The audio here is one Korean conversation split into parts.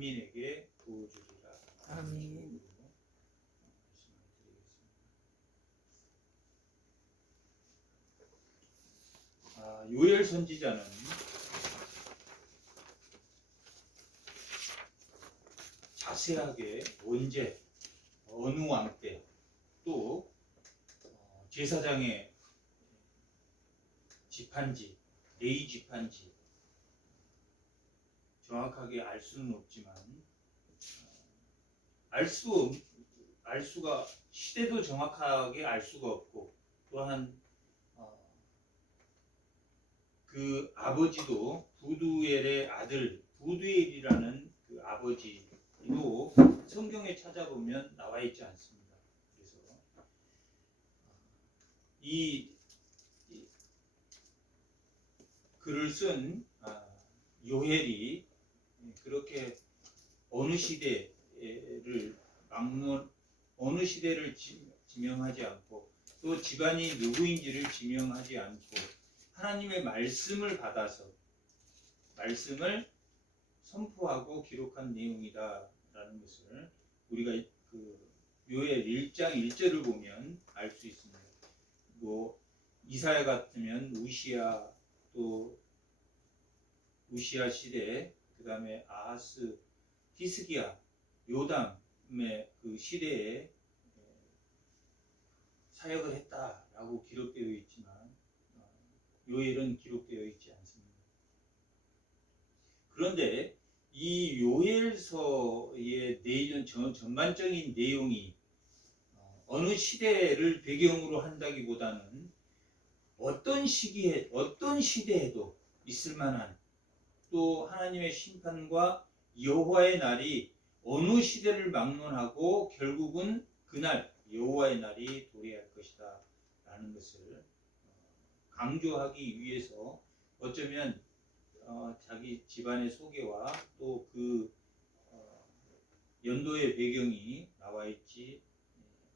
민에게 부어주리라. 아멘. 요엘 선지자는 자세하게 언제 어느 왕 때 또 제사장의 집한지 레위 집한지 정확하게 알 수는 없지만 알 수가 시대도 정확하게 알 수가 없고 또한 그 아버지도 부두엘의 아들 부두엘이라는 그 아버지도 성경에 찾아보면 나와 있지 않습니다. 그래서 이 글을 쓴 요엘이 그렇게 어느 시대를 어느 시대를 지명하지 않고 또 집안이 누구인지를 지명하지 않고 하나님의 말씀을 받아서 말씀을 선포하고 기록한 내용이다라는 것을 우리가 그 요엘 1장 1절을 보면 알 수 있습니다. 뭐 이사야 같으면 우시야 또 우시야 시대 그 다음에 아하스 히스기야 요담의 그 시대에 사역을 했다라고 기록되어 있지만 요엘은 기록되어 있지 않습니다. 그런데 이 요엘서의 내용 전반적인 내용이 어느 시대를 배경으로 한다기보다는 어떤 시기에 어떤 시대에도 있을 만한 또 하나님의 심판과 여호와의 날이 어느 시대를 막론하고 결국은 그날 여호와의 날이 도래할 것이다 라는 것을 강조하기 위해서 어쩌면 자기 집안의 소개와 또 그 연도의 배경이 나와 있지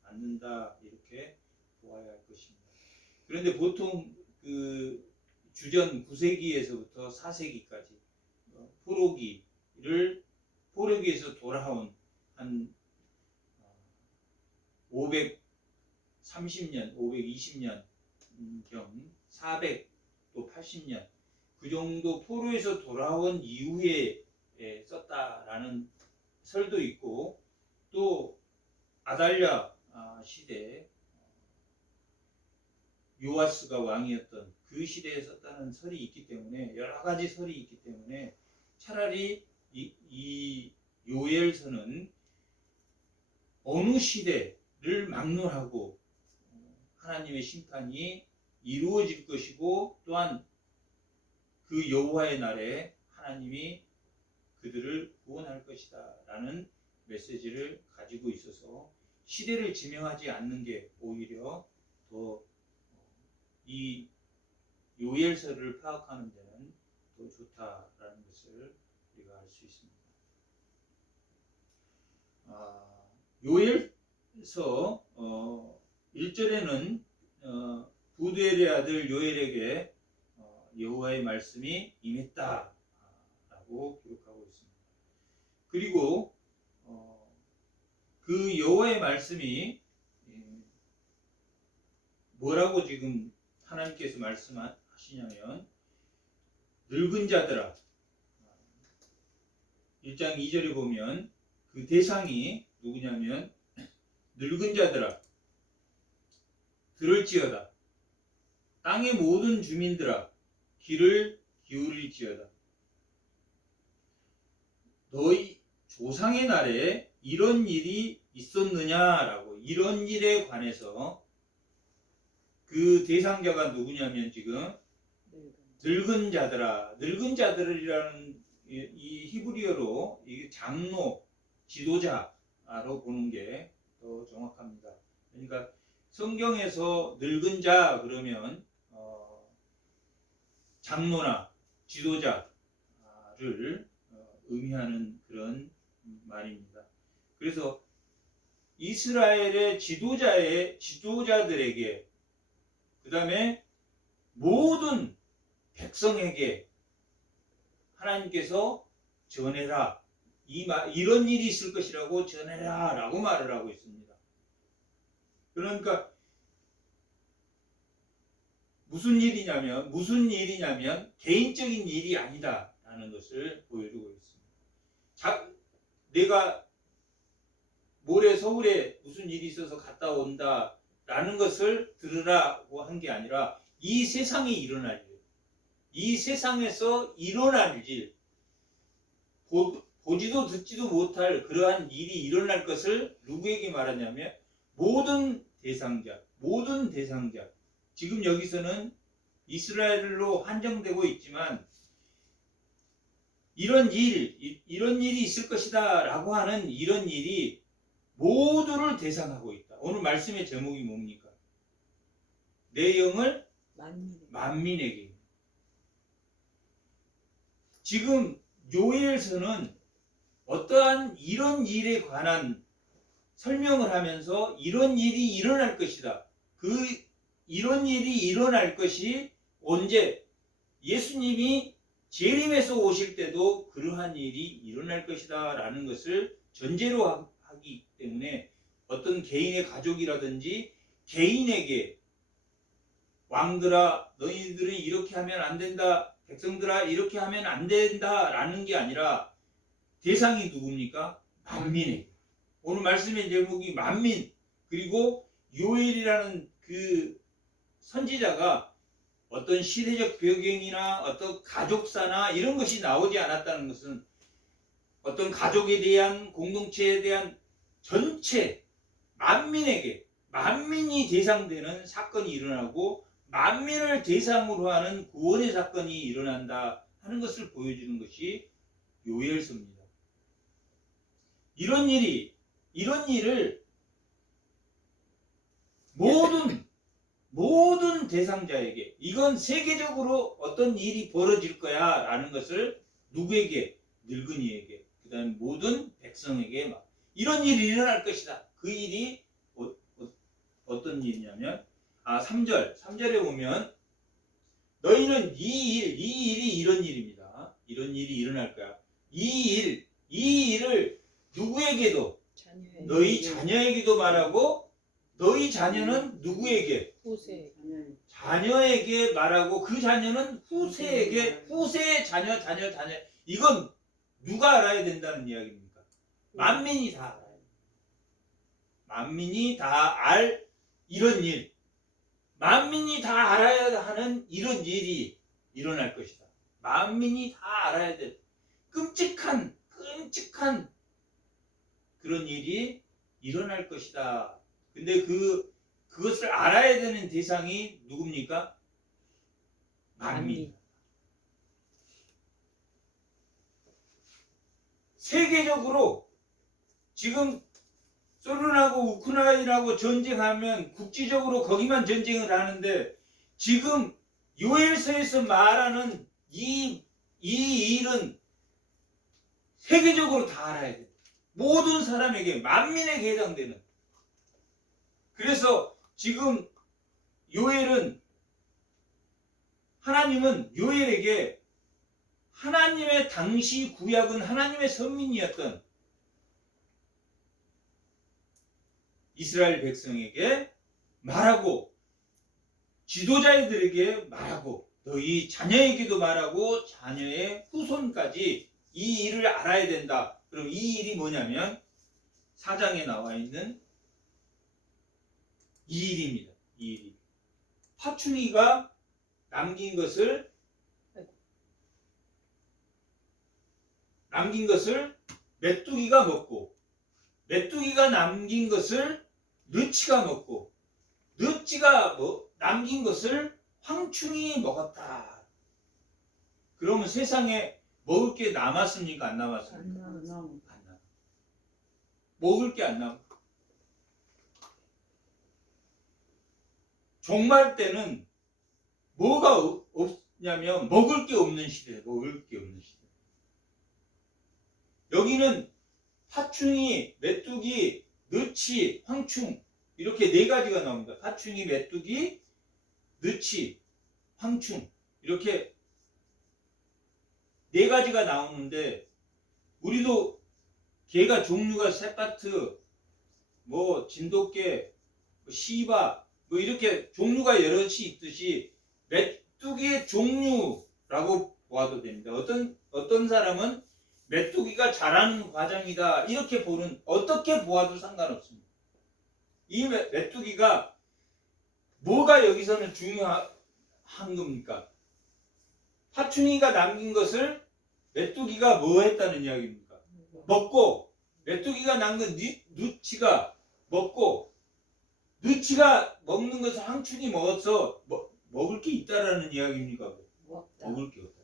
않는다 이렇게 보아야 할 것입니다. 그런데 보통 그 주전 9세기에서부터 4세기까지 포로기에서 돌아온 한 530년, 520년 경 400 또 80년 그 정도 포로에서 돌아온 이후에 썼다라는 설도 있고 또 아달랴 시대 요아스가 왕이었던 그 시대에 썼다는 설이 있기 때문에 여러 가지 설이 있기 때문에 차라리 이 요엘서는 어느 시대를 막론하고 하나님의 심판이 이루어질 것이고 또한 그 여호와의 날에 하나님이 그들을 구원할 것이다 라는 메시지를 가지고 있어서 시대를 지명하지 않는 게 오히려 더 이 요엘서를 파악하는 데는 더 좋다라는 것을 우리가 알 수 있습니다. 요엘서 1절에는 부두엘의 아들 요엘에게 여호와의 말씀이 임했다라고 기록하고 있습니다. 그리고 그 여호와의 말씀이 뭐라고 지금 하나님께서 말씀하시냐면 늙은 자들아 1장 2절에 보면 그 대상이 누구냐면 늙은 자들아 들을지어다 땅의 모든 주민들아 귀를 기울일지어다 너희 조상의 날에 이런 일이 있었느냐라고 이런 일에 관해서 그 대상자가 누구냐면 지금 늙은 자들아 늙은 자들이라는 이 히브리어로 이 장로 지도자로 보는 게 더 정확합니다. 그러니까 성경에서 늙은 자 그러면 장로나 지도자를 의미하는 그런 말입니다. 그래서 이스라엘의 지도자들에게 그 다음에 모든 백성에게 하나님께서 전해라 이런 일이 있을 것이라고 전해라 라고 말을 하고 있습니다. 그러니까 무슨 일이냐면 개인적인 일이 아니다라는 것을 보여주고 있습니다. 내가 모레 서울에 무슨 일이 있어서 갔다 온다라는 것을 들으라고 한 게 아니라 이 세상에 일어날 일, 이 세상에서 일어날 일, 보지도 듣지도 못할 그러한 일이 일어날 것을 누구에게 말하냐면 모든 대상자. 지금 여기서는 이스라엘로 한정되고 있지만 이런 일이 있을 것이다 라고 하는 이런 일이 모두를 대상하고 있다. 오늘 말씀의 제목이 뭡니까? 내 영을 만민에게. 지금 요엘서는 어떠한 이런 일에 관한 설명을 하면서 이런 일이 일어날 것이다. 이런 일이 일어날 것이 언제? 예수님이 재림에서 오실 때도 그러한 일이 일어날 것이다 라는 것을 전제로 하기 때문에 어떤 개인의 가족이라든지 개인에게 왕들아 너희들은 이렇게 하면 안 된다, 백성들아 이렇게 하면 안 된다 라는 게 아니라 대상이 누굽니까? 만민에게. 오늘 말씀의 제목이 만민, 그리고 요엘이라는 그 선지자가 어떤 시대적 배경이나 어떤 가족사나 이런 것이 나오지 않았다는 것은 어떤 가족에 대한, 공동체에 대한 전체 만민에게, 만민이 대상되는 사건이 일어나고 만민을 대상으로 하는 구원의 사건이 일어난다 하는 것을 보여주는 것이 요엘서입니다. 이런 일을 모든 대상자에게, 이건 세계적으로 어떤 일이 벌어질 거야 라는 것을 누구에게? 늙은이에게, 그 다음에 모든 백성에게 이런 일이 일어날 것이다. 그 일이 어떤 일이냐면 3절에 보면 너희는 이 일이 이런 일입니다. 이런 일이 일어날 거야. 이 일을 누구에게도, 너희 자녀에게도 말하고, 너희 자녀는 누구에게? 자녀에게 말하고, 그 자녀는 후세에게, 후세의 자녀. 이건 누가 알아야 된다는 이야기입니까? 만민이 다 알아야 돼. 만민이 다 알 이런 일, 만민이 다 알아야 하는 이런 일이 일어날 것이다. 만민이 다 알아야 돼. 끔찍한 그런 일이 일어날 것이다. 근데 그것을 알아야 되는 대상이 누굽니까? 만민. 세계적으로 지금 소련하고 우크라이나하고 전쟁하면 국지적으로 거기만 전쟁을 하는데, 지금 요엘서에서 말하는 이 일은 세계적으로 다 알아야 돼. 모든 사람에게, 만민에게 해당되는. 그래서 지금 하나님은 요엘에게 하나님의 당시 구약은 하나님의 선민이었던 이스라엘 백성에게 말하고, 지도자들에게 말하고, 너희 자녀에게도 말하고, 자녀의 후손까지 이 일을 알아야 된다. 그럼 이 일이 뭐냐면 4장에 나와 있는 이 일입니다. 이 일이. 파충이가 남긴 것을 메뚜기가 먹고, 메뚜기가 남긴 것을 느치가 먹고, 느치가 남긴 것을 황충이 먹었다. 그러면 세상에 먹을 게 남았습니까? 안 남았습니까? 안 남아. 먹을 게 안 남아. 종말 때는 뭐가 없냐면 먹을 게 없는 시대. 여기는 파충이, 메뚜기, 느치, 황충, 이렇게 네 가지가 나옵니다. 파충이, 메뚜기, 느치, 황충, 이렇게 네 가지가 나오는데, 우리도 개가 종류가 셋바트, 뭐 진돗개, 뭐 시바, 뭐 이렇게 종류가 여럿이 있듯이 메뚜기의 종류라고 보아도 됩니다. 어떤 사람은 메뚜기가 자라는 과정이다 이렇게 보는, 어떻게 보아도 상관없습니다. 이 메뚜기가 뭐가 여기서는 중요한 겁니까? 파충이가 남긴 것을 메뚜기가 뭐 했다는 이야기입니까? 먹고, 메뚜기가 남긴 누치가 먹고, 누치가 먹는 것을 항춘이 먹어서 먹을 게 있다라는 이야기입니까? 먹을 게 없다.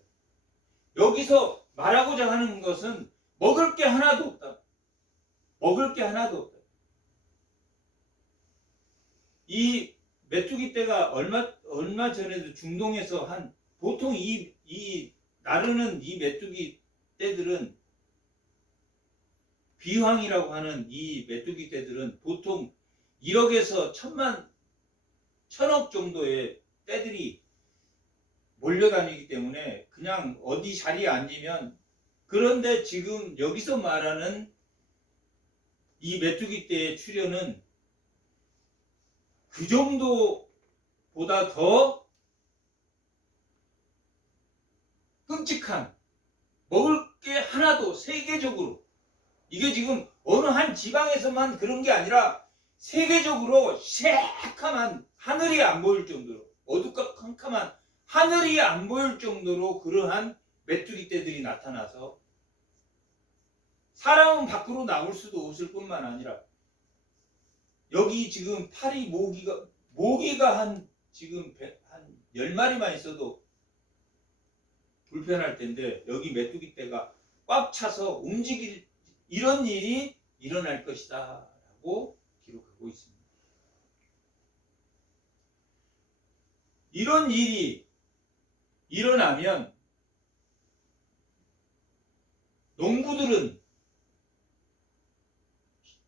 여기서 말하고자 하는 것은 먹을 게 하나도 없다. 먹을 게 하나도 없다. 이 메뚜기 떼가 얼마 전에도 중동에서 보통 이 나르는 이 메뚜기 떼들은, 비황이라고 하는 이 메뚜기 떼들은 보통 1억에서 1000억 정도의 떼들이 몰려다니기 때문에 그냥 어디 자리에 앉으면, 그런데 지금 여기서 말하는 이 메뚜기 떼의 출현은 그 정도보다 더 끔찍한, 먹을 게 하나도, 세계적으로, 이게 지금 어느 한 지방에서만 그런 게 아니라 세계적으로 새카만 하늘이 안 보일 정도로, 어두컴컴한 하늘이 안 보일 정도로 그러한 메뚜기 떼들이 나타나서 사람은 밖으로 나올 수도 없을 뿐만 아니라, 여기 지금 파리 모기가 지금 한 10마리만 있어도 불편할 텐데, 여기 메뚜기 떼가 꽉 차서 움직일 이런 일이 일어날 것이다 라고 기록하고 있습니다. 이런 일이 일어나면 농부들은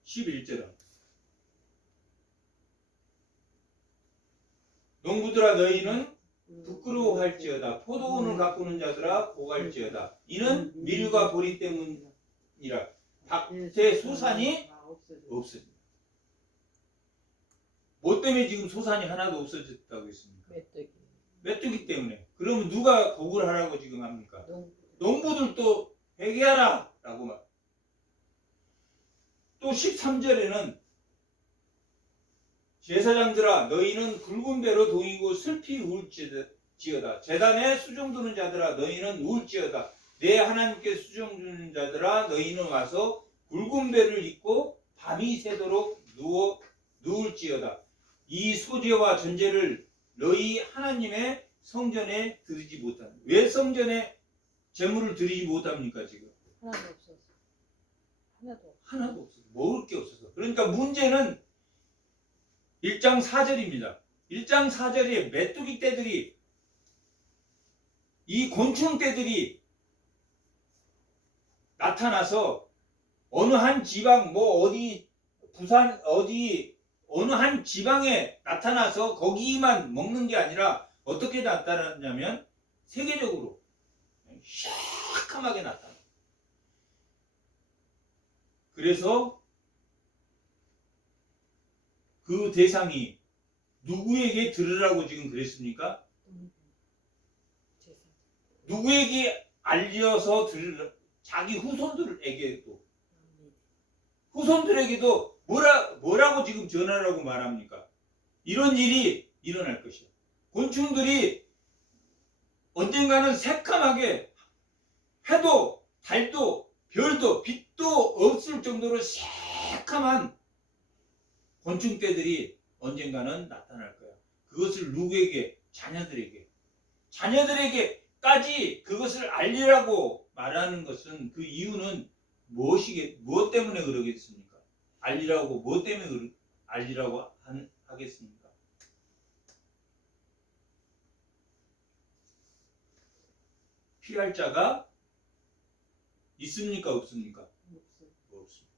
11절은 농부들아 너희는 부끄러워할지어다. 포도원을 가꾸는 자들아 고갈지어다. 이는 밀과 보리 때문이라. 밭의 소산이 없어진다. 뭐 때문에 지금 소산이 하나도 없어졌다고 했습니까? 메뚜기 때문에. 그러면 누가 복을 하라고 지금 합니까? 농부들도 회개하라 라고 말. 또 13절에는 제사장들아 너희는 굵은 배로 동이고 슬피 울지어다. 제단에 수종 두는 자들아 너희는 울지어다. 내 하나님께 수종 두는 자들아 너희는 와서 굵은 배를 입고 밤이 새도록 누울지어다. 이 소제와 전제를 너희 하나님의 성전에 드리지 못한다. 왜 성전에 제물을 드리지 못합니까 지금? 하나도 없어서. 하나도 없어서. 먹을 게 없어서. 그러니까 문제는 1장 4절입니다. 1장 4절에 메뚜기 떼들이, 이 곤충 떼들이 나타나서 어느 한 지방, 부산 어느 한 지방에 나타나서 거기만 먹는 게 아니라 어떻게 나타났냐면 세계적으로 시커멓게 나타나. 그래서 그 대상이 누구에게 들으라고 지금 그랬습니까? 누구에게 알려서 들으라? 자기 후손들에게도 뭐라고 지금 전하라고 말합니까? 이런 일이 일어날 것이야. 곤충들이 언젠가는 새까맣게, 해도 달도 별도 빛도 없을 정도로 새까만 곤충떼들이 언젠가는 나타날 거야. 그것을 누구에게? 자녀들에게까지 그것을 알리라고 말하는 것은, 그 이유는 무엇 때문에 그러겠습니까? 알리라고, 무엇 때문에 알리라고 하겠습니까? 피할 자가 있습니까? 없습니까? 없습니다.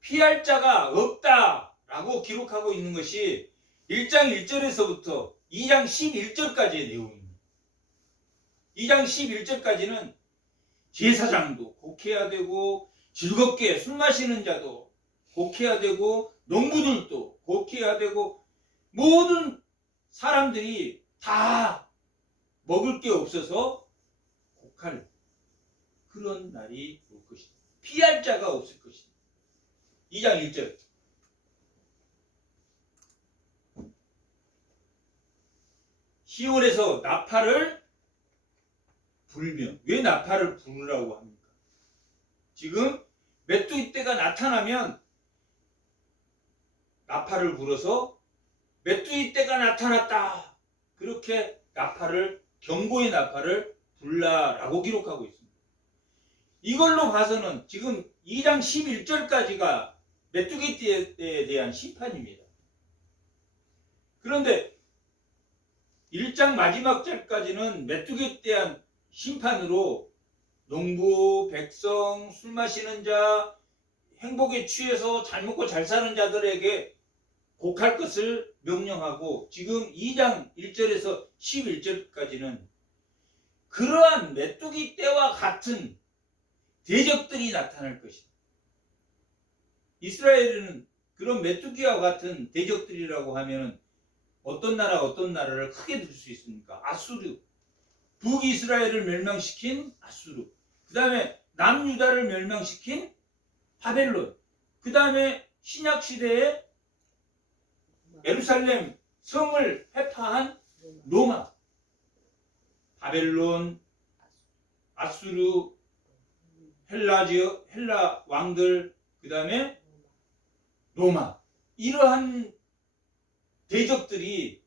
피할 자가 없다라고 기록하고 있는 것이 1장 1절에서부터 2장 11절까지의 내용입니다. 2장 11절까지는 제사장도 곡해야 되고 즐겁게 술 마시는 자도 곡해야 되고 농부들도 곡해야 되고 모든 사람들이 다 먹을 게 없어서 곡할 그런 날이 올 것이다. 피할 자가 없을 것이다. 2장 1절. 시온에서 나팔을 불며. 왜 나팔을 부르라고 합니까? 지금 메뚜기 떼가 나타나면 나팔을 불어서 메뚜기 떼가 나타났다. 그렇게 나팔을, 경고의 나팔을 불라라고 기록하고 있습니다. 이걸로 봐서는 지금 2장 11절까지가 메뚜기 떼에 대한 심판입니다. 그런데 1장 마지막 절까지는 메뚜기에 대한 심판으로 농부, 백성, 술 마시는 자, 행복에 취해서 잘 먹고 잘 사는 자들에게 곡할 것을 명령하고, 지금 2장 1절에서 11절까지는 그러한 메뚜기 떼와 같은 대적들이 나타날 것이다. 이스라엘은 그런 메뚜기와 같은 대적들이라고 하면 어떤 나라를 크게 들 수 있습니까? 아수르. 북이스라엘을 멸망시킨 아수르. 그 다음에 남유다를 멸망시킨 바벨론. 그 다음에 신약시대에 예루살렘 성을 회파한 로마. 바벨론, 아수르, 헬라 왕들, 그 다음에 로마. 이러한 대적들이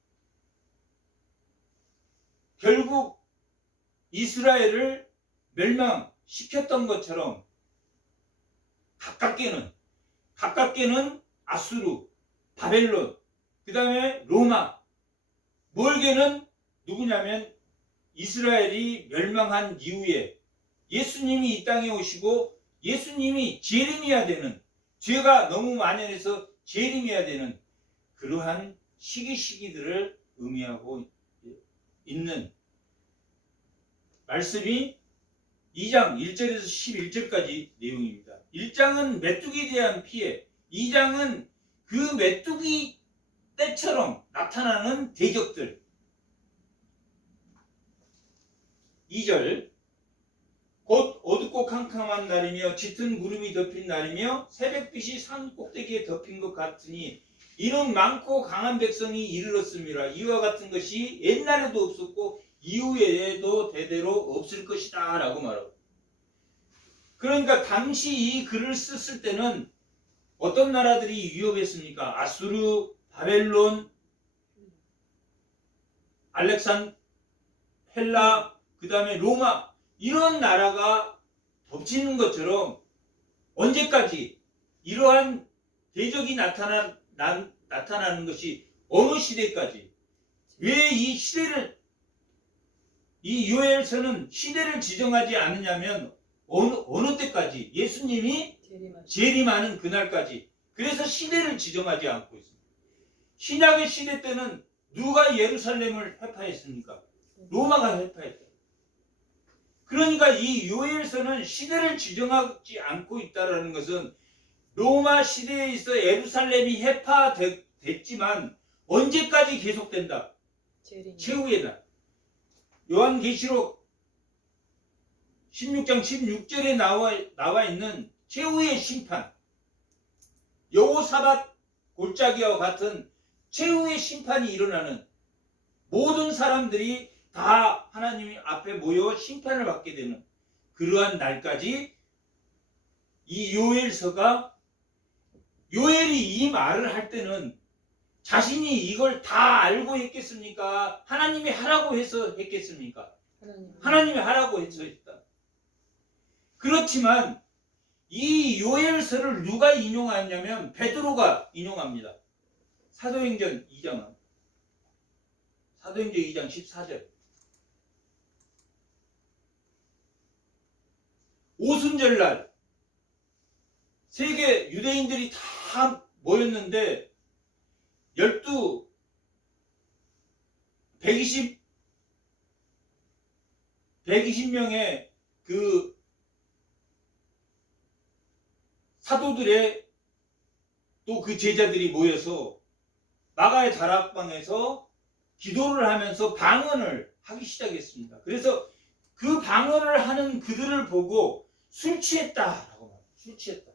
결국 이스라엘을 멸망시켰던 것처럼 가깝게는 아수르, 바벨론, 그 다음에 로마, 멀게는 누구냐면 이스라엘이 멸망한 이후에 예수님이 이 땅에 오시고 예수님이 재림해야 되는, 죄가 너무 만연해서 재림해야 되는 그러한 시기들을 의미하고 있는 말씀이 2장 1절에서 11절까지 내용입니다. 1장은 메뚜기에 대한 피해, 2장은 그 메뚜기 때처럼 나타나는 대적들. 2절, 곧 어둡고 캄캄한 날이며 짙은 구름이 덮인 날이며 새벽빛이 산 꼭대기에 덮인 것 같으니 이는 많고 강한 백성이 이르렀습니다. 이와 같은 것이 옛날에도 없었고 이후에도 대대로 없을 것이다 라고 말하고, 그러니까 당시 이 글을 썼을 때는 어떤 나라들이 위협했습니까? 아수르, 바벨론, 헬라, 그 다음에 로마, 이런 나라가 덮치는 것처럼 언제까지 이러한 대적이 나타나는 것이 어느 시대까지, 왜 이 시대를, 이 요엘서는 시대를 지정하지 않느냐면 어느 때까지, 예수님이 재림하는 그날까지. 그래서 시대를 지정하지 않고 있습니다. 신약의 시대 때는 누가 예루살렘을 회파했습니까? 로마가 회파했다. 그러니까 이 요엘서는 시대를 지정하지 않고 있다는 것은 로마 시대에 있어 예루살렘이 회파됐지만 언제까지 계속된다? 최후의 날. 요한계시록 16장 16절에 나와 있는 최후의 심판, 여호사밧 골짜기와 같은 최후의 심판이 일어나는, 모든 사람들이 다 하나님 앞에 모여 심판을 받게 되는 그러한 날까지 이 요엘서가, 요엘이 이 말을 할 때는 자신이 이걸 다 알고 했겠습니까? 하나님이 하라고 해서 했겠습니까? 하나님이 하라고 해서 했다. 그렇지만 이 요엘서를 누가 인용하냐면 베드로가 인용합니다. 사도행전 2장 14절. 오순절날 세계 유대인들이 다 모였는데 120명의 그 사도들의 또 그 제자들이 모여서 마가의 다락방에서 기도를 하면서 방언을 하기 시작했습니다. 그래서 그 방언을 하는 그들을 보고 술 취했다라고 말해요. 술 취했다.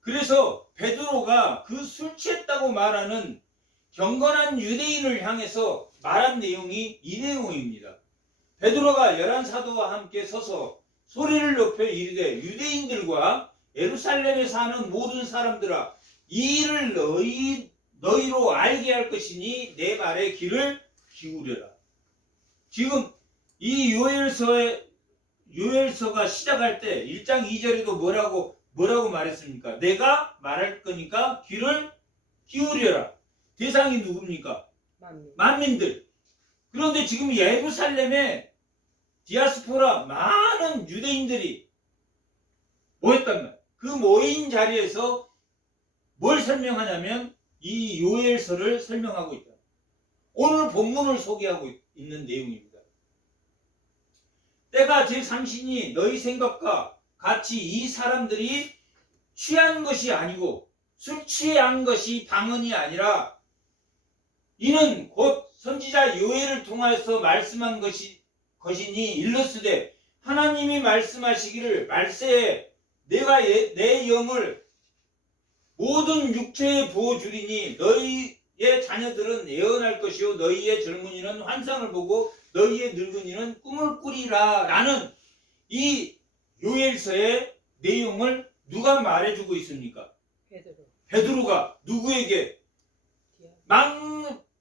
그래서 베드로가 그 술 취했다고 말하는 경건한 유대인을 향해서 말한 내용이 이 내용입니다. 베드로가 11사도와 함께 서서 소리를 높여 이르되 유대인들과 예루살렘에 사는 모든 사람들아 이 일을 너희로 알게 할 것이니 내 말에 귀를 기울여라. 지금 이 요엘서가 시작할 때 1장 2절에도 뭐라고 말했습니까? 내가 말할 거니까 귀를 기울여라. 대상이 누굽니까? 만민들. 그런데 지금 예루살렘에 디아스포라 많은 유대인들이 모였단 말이에요. 그 모인 자리에서 뭘 설명하냐면 이 요엘서를 설명하고 있다. 오늘 본문을 소개하고 있는 내용입니다. 때가 제3신이 너희 생각과 같이 이 사람들이 취한 것이 아니고 술 취한 것이 방언이 아니라 이는 곧 선지자 요엘을 통하여서 말씀한 것이니 일러스되 하나님이 말씀하시기를 말세에 내가 내 영을 모든 육체에 부어주리니 너희의 자녀들은 예언할 것이요 너희의 젊은이는 환상을 보고 너희의 늙은이는 꿈을 꾸리라 라는 이 요엘서의 내용을 누가 말해주고 있습니까? 베드로가 누구에게?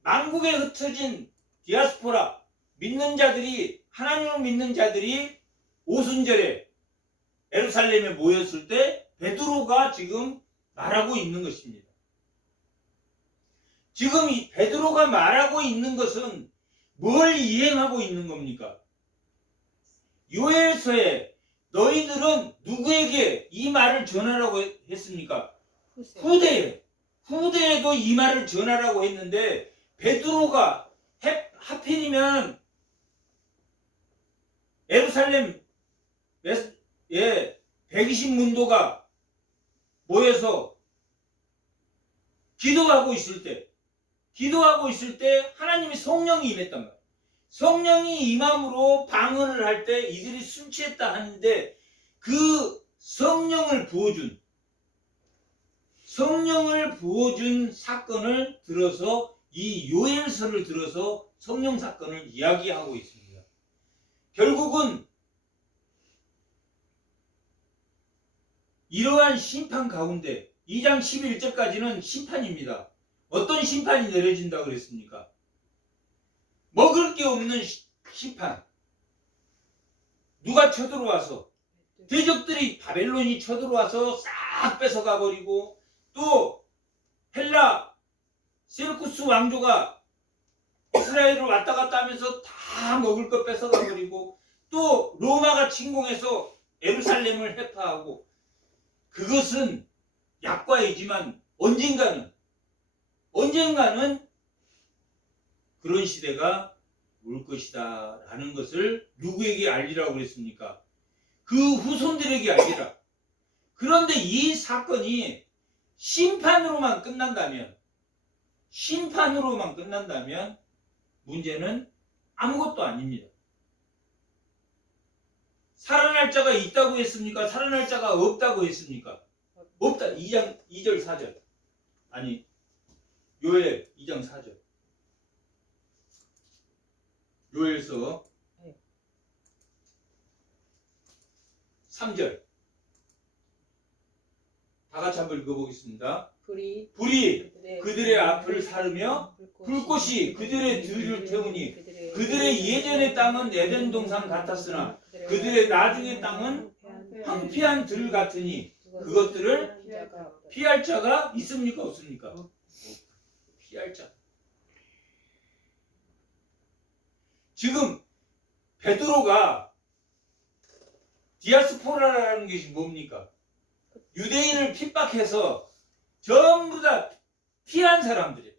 만국에 흩어진 디아스포라 믿는 자들이 하나님을 믿는 자들이 오순절에 예루살렘에 모였을 때 베드로가 지금 말하고 있는 것입니다. 지금 이 베드로가 말하고 있는 것은 뭘 이행하고 있는 겁니까? 요엘서에 너희들은 누구에게 이 말을 전하라고 했습니까? 후대에도 이 말을 전하라고 했는데 베드로가 하필이면 예루살렘 120문도가 모여서 기도하고 있을 때 하나님이 성령이 임했단 말이에요. 성령이 임함으로 방언을 할 때 이들이 술 취했다 하는데 그 성령을 부어준 사건을 들어서 이 요엘서를 들어서 성령 사건을 이야기하고 있습니다. 결국은 이러한 심판 가운데 2장 11절까지는 심판입니다. 어떤 심판이 내려진다고 그랬습니까? 먹을 게 없는 심판. 누가 쳐들어와서 대적들이 바벨론이 쳐들어와서 싹 뺏어가 버리고 또 헬라 세르쿠스 왕조가 이스라엘을 왔다 갔다 하면서 다 먹을 것 뺏어가 버리고 또 로마가 침공해서 예루살렘을 해파하고 그것은 약과이지만 언젠가는 그런 시대가 올 것이다 라는 것을 누구에게 알리라고 그랬습니까? 그 후손들에게 알리라. 그런데 이 사건이 심판으로만 끝난다면 문제는 아무것도 아닙니다. 살아날 자가 있다고 했습니까? 살아날 자가 없다고 했습니까? 없다. 2장 2절 4절. 아니 요엘 2장 4절. 요엘서 3절. 다 같이 한번 읽어보겠습니다. 불이 그들의 앞을 사르며 불꽃이 그들의 뒤를 태우니 그들의 예전의 땅은 에덴 동산 같았으나 그들의 나중의 땅은 황폐한 들 같으니 그것들을 피할 자가 있습니까? 없습니까? 피할 자. 지금 베드로가 디아스포라라는 것이 뭡니까? 유대인을 핍박해서 전부 다 피한 사람들이에요.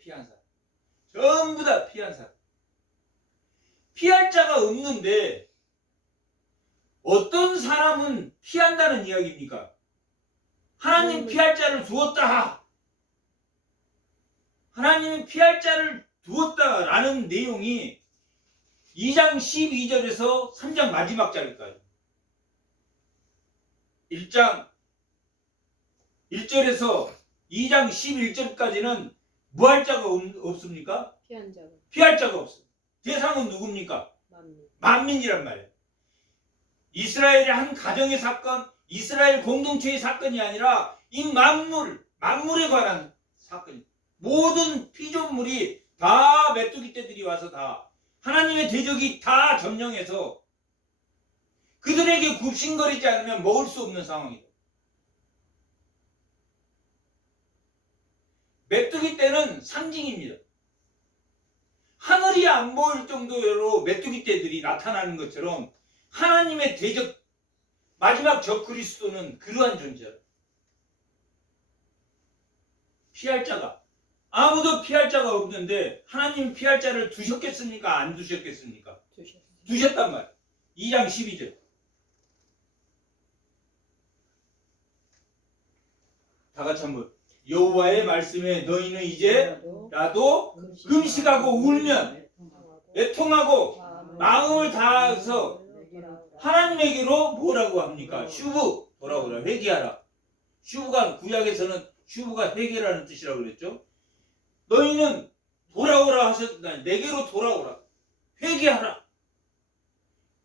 전부 다 피한 사람. 피할 자가 없는데 어떤 사람은 피한다는 이야기입니까? 하나님 피할 자를 두었다. 하나님이 피할 자를 두었다라는 내용이 2장 12절에서 3장 마지막 절까지 1장 1절에서 2장 11절까지는 뭐 할 자가 없습니까? 피할 자가 없어요. 대상은 누굽니까? 만민이란 말이에요. 이스라엘의 한 가정의 사건, 이스라엘 공동체의 사건이 아니라 이 만물에 관한 사건입니다. 모든 피조물이 다 메뚜기 떼들이 와서 다 하나님의 대적이 다 점령해서 그들에게 굽신거리지 않으면 먹을 수 없는 상황이다. 메뚜기 떼는 상징입니다. 하늘이 안 보일 정도로 메뚜기 떼들이 나타나는 것처럼 하나님의 대적 마지막 적 그리스도는 그러한 존재다. 피할 자가 아무도 피할 자가 없는데 하나님 피할 자를 두셨겠습니까? 안 두셨겠습니까? 두셨단 말이에요. 2장 12절 다 같이 한번 여호와의 말씀에 너희는 이제 나도 금식하고 울면 애통하고 마음을 다해서 하나님에게로 뭐라고 합니까? 슈브 돌아오라 회개하라. 슈브가 구약에서는 슈브가 회개라는 뜻이라고 그랬죠. 너희는 돌아오라 하셨다. 내게로 돌아오라. 회개하라.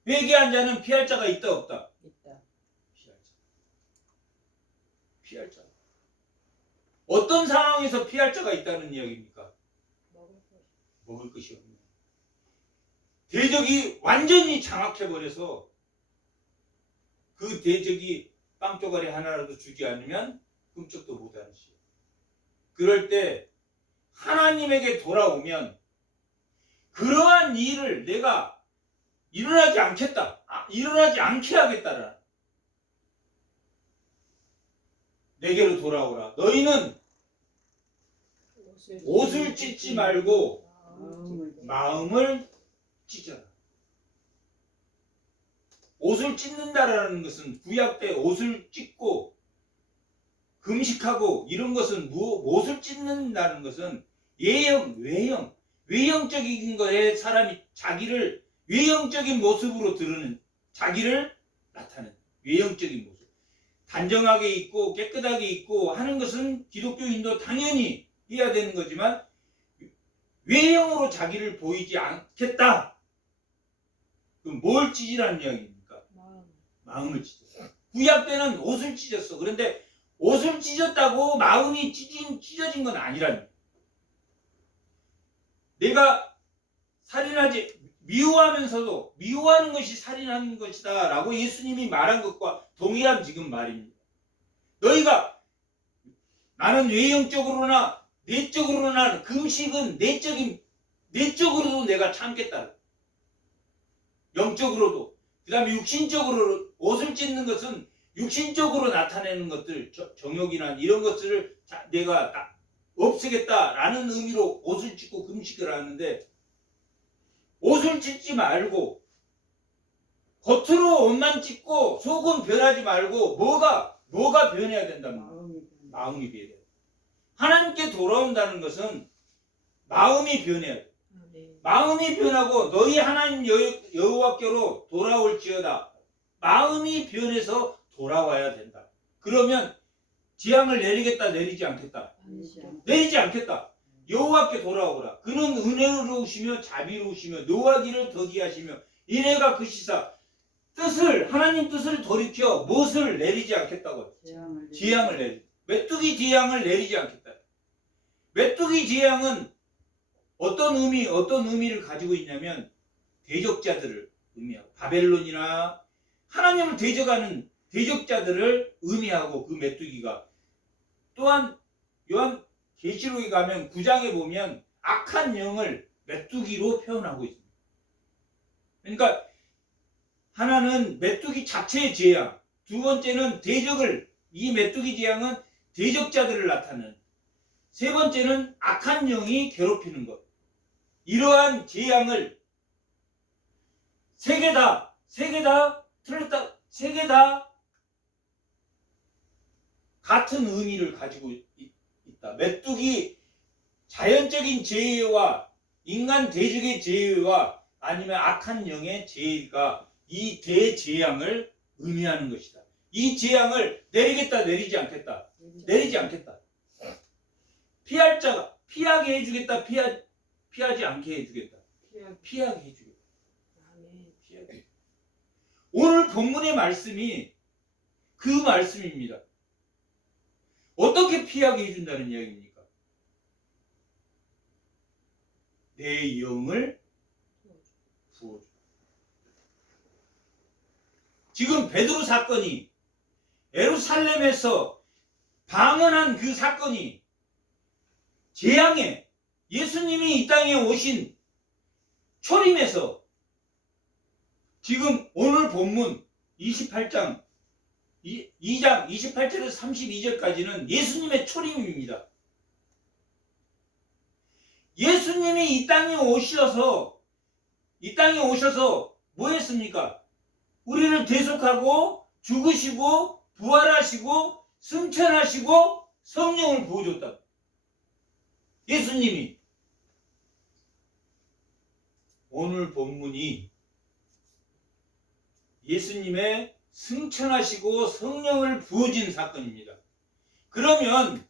회개한 자는 피할 자가 있다 없다? 있다. 피할 자. 어떤 상황에서 피할 자가 있다는 이야기입니까? 먹을 것이 없네. 대적이 완전히 장악해버려서 그 대적이 빵 쪼가리 하나라도 주지 않으면 끔찍도 못하는 시. 그럴 때 하나님에게 돌아오면 그러한 일을 내가 일어나지 않겠다. 일어나지 않게 하겠다라. 내게로 돌아오라. 너희는 옷을 찢지 말고 마음을 찢어라. 옷을 찢는다라는 것은 구약 때 옷을 찢고 금식하고 이런 것은 옷을 찢는다는 것은 외형적인 거에 사람이 자기를 외형적인 모습으로 드러내는 자기를 나타내는 외형적인 모습. 단정하게 입고 깨끗하게 입고 하는 것은 기독교인도 당연히 해야 되는 거지만 외형으로 자기를 보이지 않겠다. 그럼 뭘 찢으라는 이야기입니까? 마음을 찢었어. 구약 때는 옷을 찢었어. 그런데 옷을 찢었다고 마음이 찢어진 건 아니라니. 내가 살인하지 미워하면서도 미워하는 것이 살인하는 것이다 라고 예수님이 말한 것과 동일한 지금 말입니다. 너희가 나는 외형적으로나 내적으로나 금식은 내적으로도 내가 참겠다. 영적으로도. 그 다음에 육신적으로 옷을 찢는 것은 육신적으로 나타내는 것들 정욕이나 이런 것들을 내가 없애겠다라는 의미로 옷을 찢고 금식을 하는데 옷을 찢지 말고 겉으로 옷만 찢고 속은 변하지 말고 뭐가 변해야 된다면 마음이 변해야 돼. 하나님께 돌아온다는 것은 마음이 변해야 돼. 마음이 변하고 너희 하나님 여호와께로 돌아올지어다. 마음이 변해서 돌아와야 된다. 그러면 재앙을 내리겠다 내리지 않겠다. 내리지 않겠다. 여호와께 돌아오라. 그는 은혜로우시며 자비로우시며 노하기를 더디하시며 이내가 그시사 하나님 뜻을 돌이켜 무엇을 내리지 않겠다고. 재앙을 내리. 메뚜기 재앙을 내리지 않겠다. 메뚜기 재앙은 어떤 의미를 가지고 있냐면 대적자들을 의미하고 바벨론이나 하나님을 대적하는 대적자들을 의미하고 그 메뚜기가 또한 요한 계시록에 가면 9장에 보면 악한 영을 메뚜기로 표현하고 있습니다. 그러니까 하나는 메뚜기 자체의 재앙, 두 번째는 이 메뚜기 재앙은 대적자들을 나타내는, 세 번째는 악한 영이 괴롭히는 것. 이러한 재앙을 세 개 다 같은 의미를 가지고 있다. 메뚜기 자연적인 죄와 인간 대적의 죄와 아니면 악한 영의 죄가 이 대재앙을 의미하는 것이다. 이 재앙을 내리겠다, 내리지 않겠다. 내리지 않겠다. 피할 자가 피하게 해주겠다, 피하지 않게 해주겠다. 피하게 해주겠다. 피하게. 오늘 본문의 말씀이 그 말씀입니다. 어떻게 피하게 해준다는 이야기입니까? 내 영을 부어줘. 지금 베드로 사건이 예루살렘에서 방언한 그 사건이 재앙에 예수님이 이 땅에 오신 초림에서 지금 오늘 본문 28장 2장 28절에서 32절까지는 예수님의 초림입니다. 예수님이 이 땅에 오셔서 뭐 했습니까? 우리를 대속하고 죽으시고 부활하시고 승천하시고 성령을 부어줬다. 예수님이. 오늘 본문이 예수님의 승천하시고 성령을 부어진 사건입니다. 그러면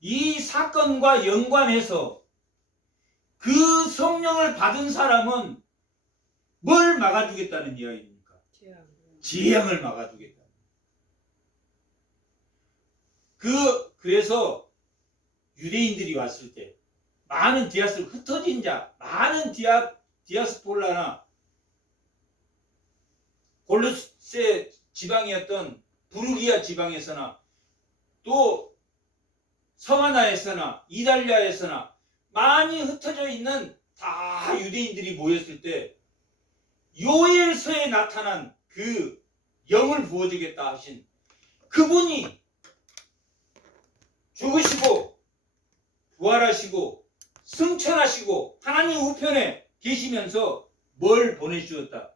이 사건과 연관해서 그 성령을 받은 사람은 뭘 막아주겠다는 이야기입니까? 재앙을 막아주겠다. 그래서 유대인들이 왔을 때 많은 흩어진 자, 많은 디아스폴라나 골로새 지방이었던 부르기아 지방에서나 또 서바나에서나 이달리아에서나 많이 흩어져 있는 다 유대인들이 모였을 때 요엘서에 나타난 그 영을 부어주겠다 하신 그분이 죽으시고 부활하시고 승천하시고 하나님 우편에 계시면서 뭘 보내주었다?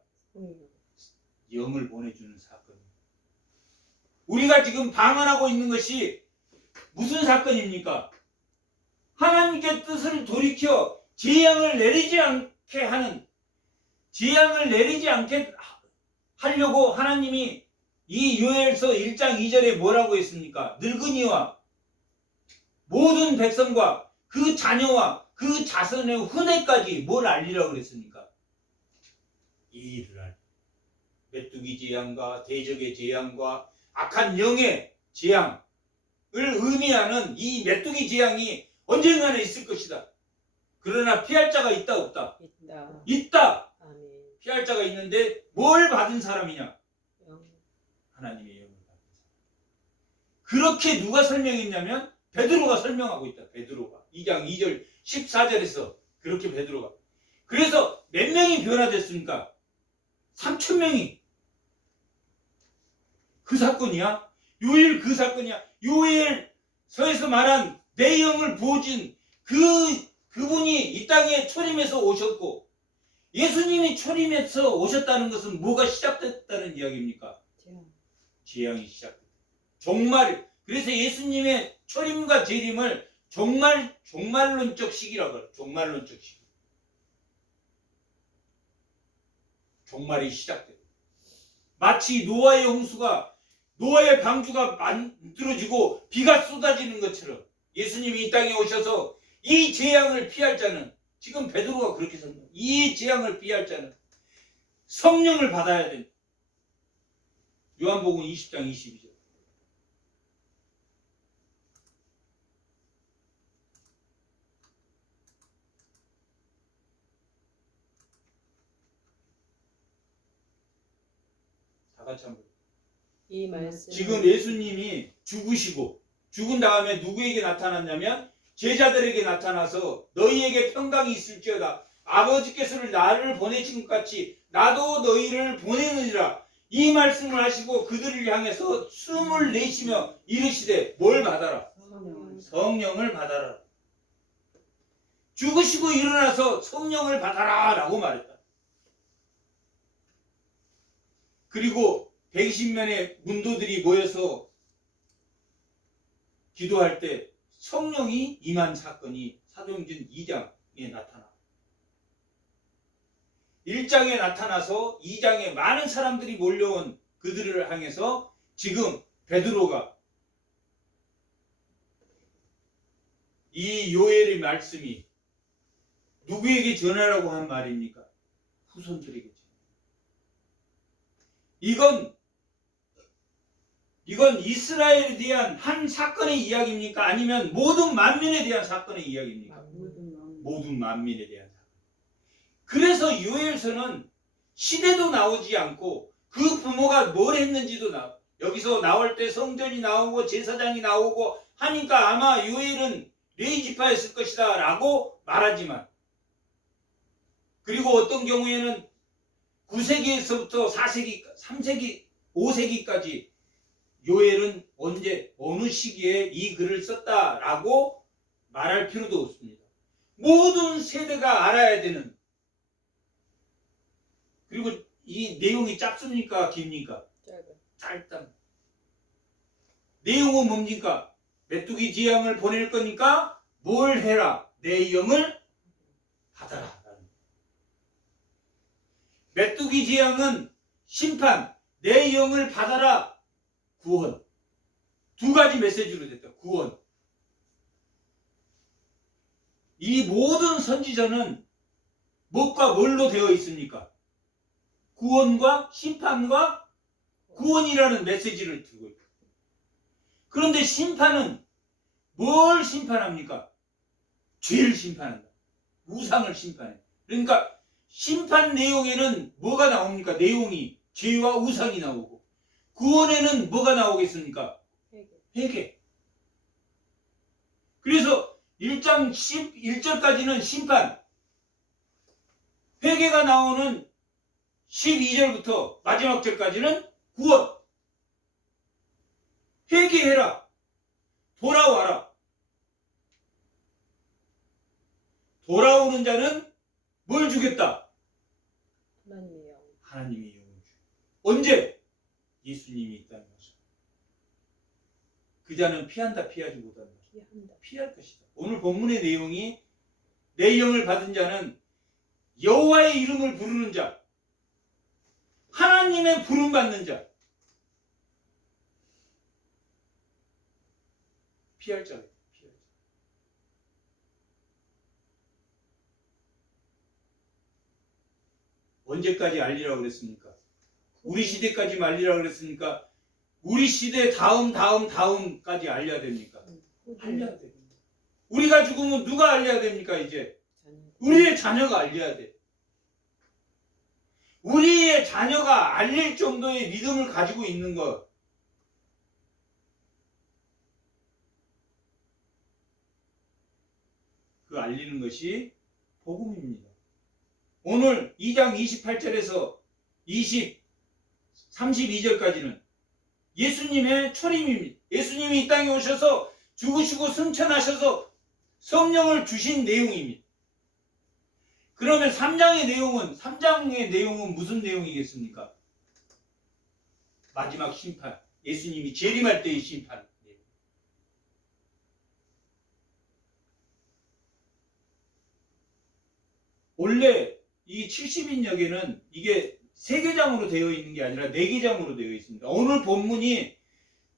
영을 보내주는 사건입니다. 우리가 지금 방언하고 있는 것이 무슨 사건입니까? 하나님께 뜻을 돌이켜 재앙을 내리지 않게 하는, 재앙을 내리지 않게 하려고 하나님이 이 요엘서 1장 2절에 뭐라고 했습니까? 늙은이와 모든 백성과 그 자녀와 그 자손의 후대까지 뭘 알리라고 그랬습니까? 이 일을 알리. 메뚜기 재앙과 대적의 재앙과 악한 영의 재앙을 의미하는 이 메뚜기 재앙이 언젠가는 있을 것이다. 그러나 피할 자가 있다 없다? 있다. 아멘. 피할 자가 있는데 뭘 받은 사람이냐? 하나님의 영을 받은 사람. 그렇게 누가 설명했냐면 베드로가 설명하고 있다. 베드로가 2장 2절 14절에서 그렇게 베드로가. 그래서 몇 명이 변화됐습니까? 3,000명이. 그 사건이야? 요엘 그 사건이야? 요엘서에서 말한 내 영을 부어준 그분이 이 땅에 초림해서 오셨고 예수님이 초림해서 오셨다는 것은 뭐가 시작됐다는 이야기입니까? 재앙이 시작됐다. 종말. 그래서 예수님의 초림과 재림을 종말론적 시기라고 해요. 종말론적 시기. 종말이 시작됐다. 마치 노아의 방주가 만들어지고 비가 쏟아지는 것처럼 예수님이 이 땅에 오셔서 이 재앙을 피할 자는, 지금 베드로가 그렇게 설명해요. 이 재앙을 피할 자는 성령을 받아야 된다. 요한복음 20장 22절. 다 같이 한번. 이 말씀. 지금 예수님이 죽으시고 죽은 다음에 누구에게 나타났냐면 제자들에게 나타나서 너희에게 평강이 있을지어다. 아버지께서 나를 보내신 것 같이 나도 너희를 보내느니라. 이 말씀을 하시고 그들을 향해서 숨을 내쉬며 이르시되 뭘 받아라? 성령을 받아라. 죽으시고 일어나서 성령을 받아라 라고 말했다. 그리고 120명의 문도들이 모여서 기도할 때 성령이 임한 사건이 사도행전 2장에 나타나. 1장에 나타나서 2장에 많은 사람들이 몰려온 그들을 향해서 지금 베드로가 이 요엘의 말씀이 누구에게 전하라고 한 말입니까? 후손들에게. 이건 이스라엘에 대한 한 사건의 이야기입니까? 아니면 모든 만민에 대한 사건의 이야기입니까? 모든 만민에 대한 사건. 그래서 요엘서는 시대도 나오지 않고 그 부모가 뭘 했는지도 여기서 나올 때 성전이 나오고 제사장이 나오고 하니까 아마 요엘은 레위 지파였을 것이다 라고 말하지만, 그리고 어떤 경우에는 9세기에서부터 4세기, 3세기, 5세기까지 요엘은 언제 어느 시기에 이 글을 썼다라고 말할 필요도 없습니다. 모든 세대가 알아야 되는. 그리고 이 내용이 짧습니까? 깁니까? 짧다. 내용은 뭡니까? 메뚜기 재앙을 보낼 거니까 뭘 해라? 내 영을 받아라. 메뚜기 재앙은 심판, 내 영을 받아라, 구원. 두 가지 메시지로 됐다. 구원. 이 모든 선지자는 무엇과 뭘로 되어 있습니까? 구원과 심판과 구원이라는 메시지를 두고 있다. 그런데 심판은 뭘 심판합니까? 죄를 심판한다. 우상을 심판해. 그러니까 심판 내용에는 뭐가 나옵니까? 내용이 죄와 우상이 나오고, 구원에는 뭐가 나오겠습니까? 회개. 그래서 1장 11절까지는 심판, 회개가 나오는 12절부터 마지막 절까지는 구원. 회개해라. 돌아와라. 돌아오는 자는 뭘 주겠다? 하나님의 영을 주. 언제? 예수님이 있다는 것을. 그 자는 피한다, 피하지 못한다. 피할 것이다. 오늘 본문의 내용이 내 영을 받은 자는 여호와의 이름을 부르는 자, 하나님의 부름 받는 자, 피할 자다. 언제까지 알리라고 그랬습니까? 우리 시대까지 알리라고 그랬습니까? 우리 시대 다음까지 알려야 됩니까? 알려야 됩니다. 우리가 죽으면 누가 알려야 됩니까? 이제 우리의 자녀가 알려야 돼. 우리의 자녀가 알릴 정도의 믿음을 가지고 있는 것, 그 알리는 것이 복음입니다. 오늘 2장 28절에서 32절까지는 예수님의 초림입니다. 예수님이 이 땅에 오셔서 죽으시고 승천하셔서 성령을 주신 내용입니다. 그러면 3장의 내용은 무슨 내용이겠습니까? 마지막 심판, 예수님이 재림할 때의 심판. 원래 이 70인역에는 이게 3개장으로 되어 있는 게 아니라 4개장으로 되어 있습니다. 오늘 본문이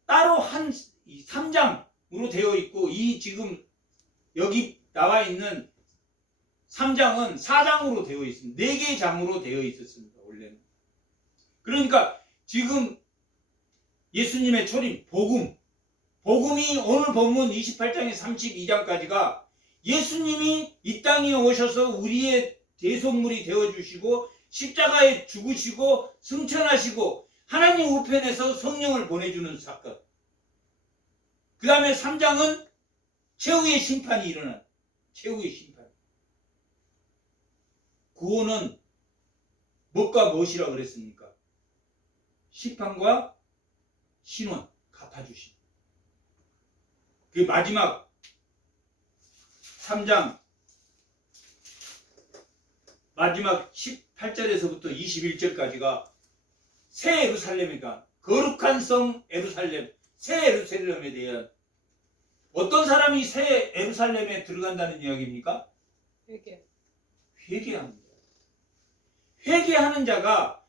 따로 3장으로 되어 있고, 이 지금 여기 나와 있는 3장은 4장으로 되어 있습니다. 4개의 장으로 되어 있었습니다. 원래는. 그러니까 지금 예수님의 초림, 복음이 오늘 본문 28장에서 32장까지가 예수님이 이 땅에 오셔서 우리의 대속물이 되어주시고 십자가에 죽으시고 승천하시고 하나님 우편에서 성령을 보내주는 사건. 그 다음에 3장은 최후의 심판이 일어난, 최후의 심판. 구원은 무엇과 무엇이라고 그랬습니까? 심판과 신원, 갚아주심. 그 마지막 3장 마지막 18절에서부터 21절까지가 새 예루살렘이가 거룩한 성 예루살렘, 새 예루살렘에 대한 어떤 사람이 새 예루살렘에 들어간다는 이야기입니까? 회개. 회개합니다. 회개하는 자가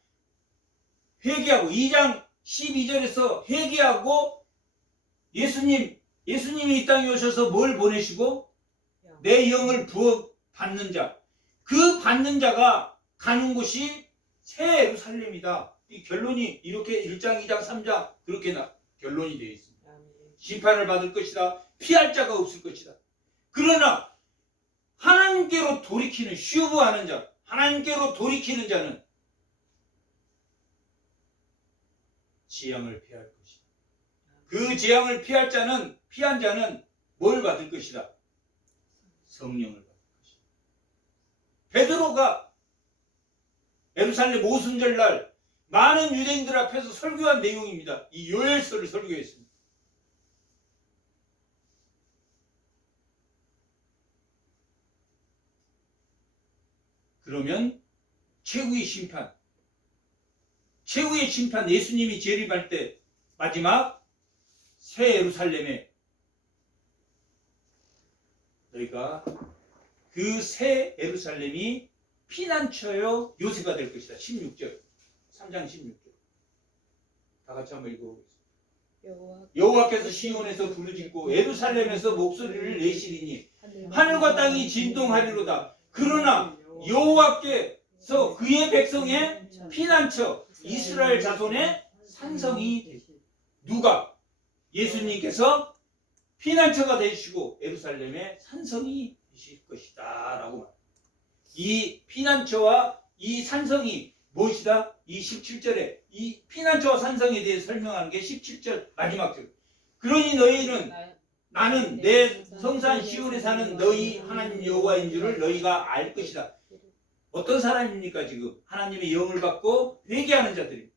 회개하고 2장 12절에서 회개하고 예수님이 이 땅에 오셔서 뭘 보내시고 내 영을 부어 받는 자, 그 받는 자가 가는 곳이 새 예루살렘이다. 이 결론이 이렇게 1장, 2장, 3장 그렇게 결론이 되어 있습니다. 심판을 받을 것이다. 피할 자가 없을 것이다. 그러나 하나님께로 돌이키는 슈브하는 자, 하나님께로 돌이키는 자는 재앙을 피할 것이다. 그 재앙을 피한 자는 뭘 받을 것이다? 성령을 받을 것이다. 베드로가 예루살렘 오순절 날 많은 유대인들 앞에서 설교한 내용입니다. 이 요엘서를 설교했습니다. 그러면 최후의 심판 예수님이 재림할 때 마지막 새 예루살렘에 너희가 그 새 예루살렘이 피난처요 요새가 될 것이다. 16절 3장 16절 다 같이 한번 읽어보겠습니다. 여호와께서 시온에서 부르짖고 예루살렘에서 목소리를 내시리니 하늘과 땅이 진동하리로다. 그러나 여호와께서 그의 백성의 피난처 이스라엘 자손의 산성이 되시리라. 누가? 예수님께서 피난처가 되시고 예루살렘의 산성이 되실 것이다 라고 말합니다. 이 피난처와 이 산성이 무엇이다? 이 17절에 이 피난처와 산성에 대해 설명하는 게 17절 마지막 절. 그러니 너희는 나는 내 성산 시온에 사는 너희 하나님 여호와인 줄을 너희가 알 것이다. 어떤 사람입니까? 지금 하나님의 영을 받고 회개하는 자들이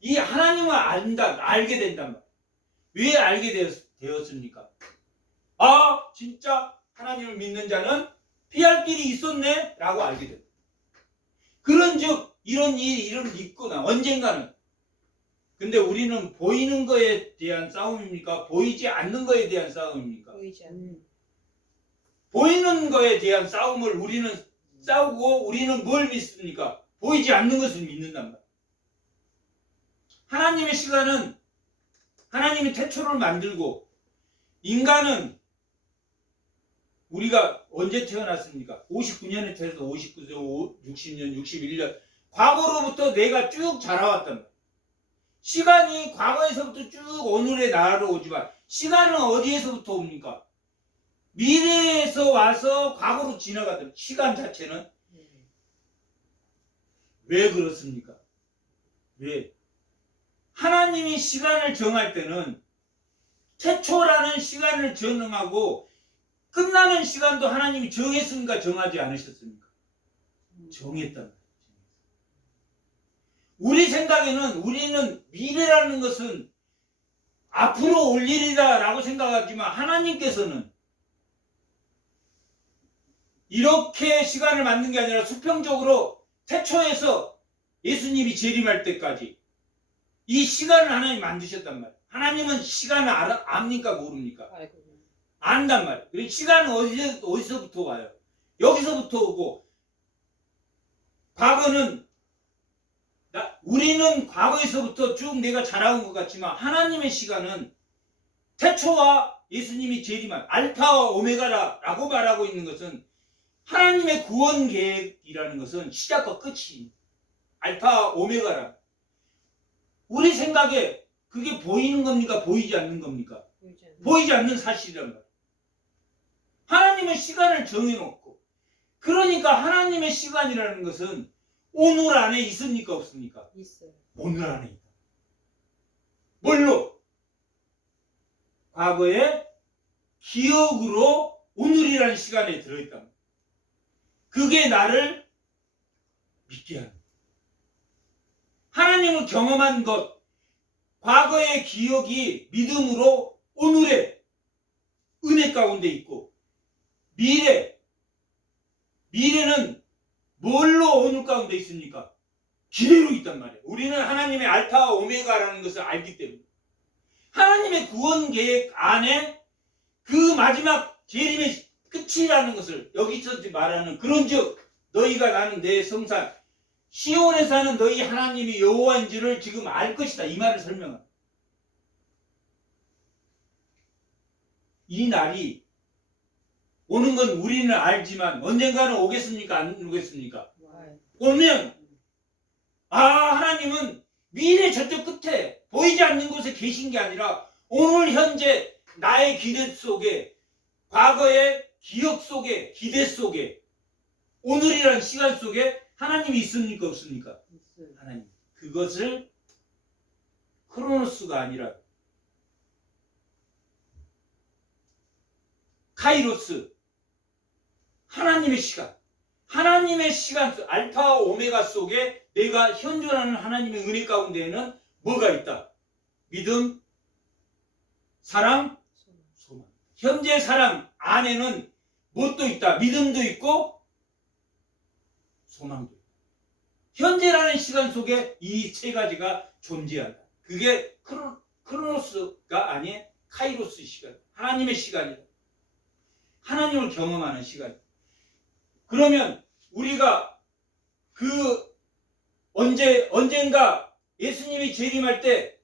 이 하나님을 알게 된단 말이에요. 왜 알게 되었습니까? 아 진짜 하나님을 믿는 자는 피할 길이 있었네 라고 알게 됩니다. 그런즉 이런 일을 있구나 언젠가는. 근데 우리는 보이는 거에 대한 싸움입니까? 보이지 않는 거에 대한 싸움입니까? 보이지 않는. 보이는 거에 대한 싸움을 우리는 싸우고 우리는 뭘 믿습니까? 보이지 않는 것을 믿는단 말이에요. 하나님의 시간은 하나님이 태초를 만들고 인간은 우리가 언제 태어났습니까? 59년에 태어나서 59년, 60년, 61년 과거로부터 내가 쭉 자라왔단 말이에요. 시간이 과거에서부터 쭉 오늘의 나라로 오지만 시간은 어디에서부터 옵니까? 미래에서 와서 과거로 지나가던 시간 자체는 왜 그렇습니까? 왜? 하나님이 시간을 정할 때는 태초라는 시간을 정하고 끝나는 시간도 하나님이 정했습니까? 정하지 않으셨습니까? 정했단 말이에요. 우리 생각에는 우리는 미래라는 것은 앞으로 올 일이다 라고 생각하지만 하나님께서는 이렇게 시간을 만든 게 아니라 수평적으로 태초에서 예수님이 재림할 때까지 이 시간을 하나님 만드셨단 말이에요. 하나님은 시간을 압니까 모릅니까? 안단 말이에요. 그리고 시간은 어디서부터 와요? 여기서부터 오고 과거는 우리는 과거에서부터 쭉 내가 자라온 것 같지만 하나님의 시간은 태초와 예수님이 재림한 알파와 오메가라고 말하고 있는 것은 하나님의 구원 계획이라는 것은 시작과 끝이 알파와 오메가라. 우리 생각에 그게 보이는 겁니까? 보이지 않는 겁니까? 보이지 않는 사실이란 말이에요. 하나님의 시간을 정해놓고 그러니까 하나님의 시간이라는 것은 오늘 안에 있습니까? 없습니까? 있어요. 오늘 안에 있다. 뭘로? 과거의 기억으로 오늘이라는 시간에 들어있다. 그게 나를 믿게 하는 거예요. 하나님을 경험한 것, 과거의 기억이 믿음으로 오늘의 은혜 가운데 있고 미래는 뭘로 오늘 가운데 있습니까? 기대로 있단 말이에요. 우리는 하나님의 알파와 오메가라는 것을 알기 때문에 하나님의 구원 계획 안에 그 마지막 재림의 끝이라는 것을 여기서 말하는 그런즉 너희가 나는 내 성산 시온에 사는 너희 하나님이 여호와인지를 지금 알 것이다. 이 말을 설명합니다. 이 날이 오는 건 우리는 알지만 언젠가는 오겠습니까? 안 오겠습니까? 오면 하나님은 미래 저쪽 끝에 보이지 않는 곳에 계신 게 아니라 오늘 현재 나의 기대 속에 과거의 기억 속에 기대 속에 오늘이라는 시간 속에 하나님이 있습니까? 없습니까? 하나님. 그것을 크로노스가 아니라 카이로스 하나님의 시간 하나님의 시간 알파와 오메가 속에 내가 현존하는 하나님의 은혜 가운데에는 뭐가 있다? 믿음, 사랑, 소망. 현재 사랑 안에는 무엇도 있다? 믿음도 있고 소망도 있다. 현재라는 시간 속에 이 세 가지가 존재한다. 그게 크로노스가 아닌 카이로스 시간, 하나님의 시간이다. 하나님을 경험하는 시간. 그러면 우리가 언젠가 예수님이 재림할 때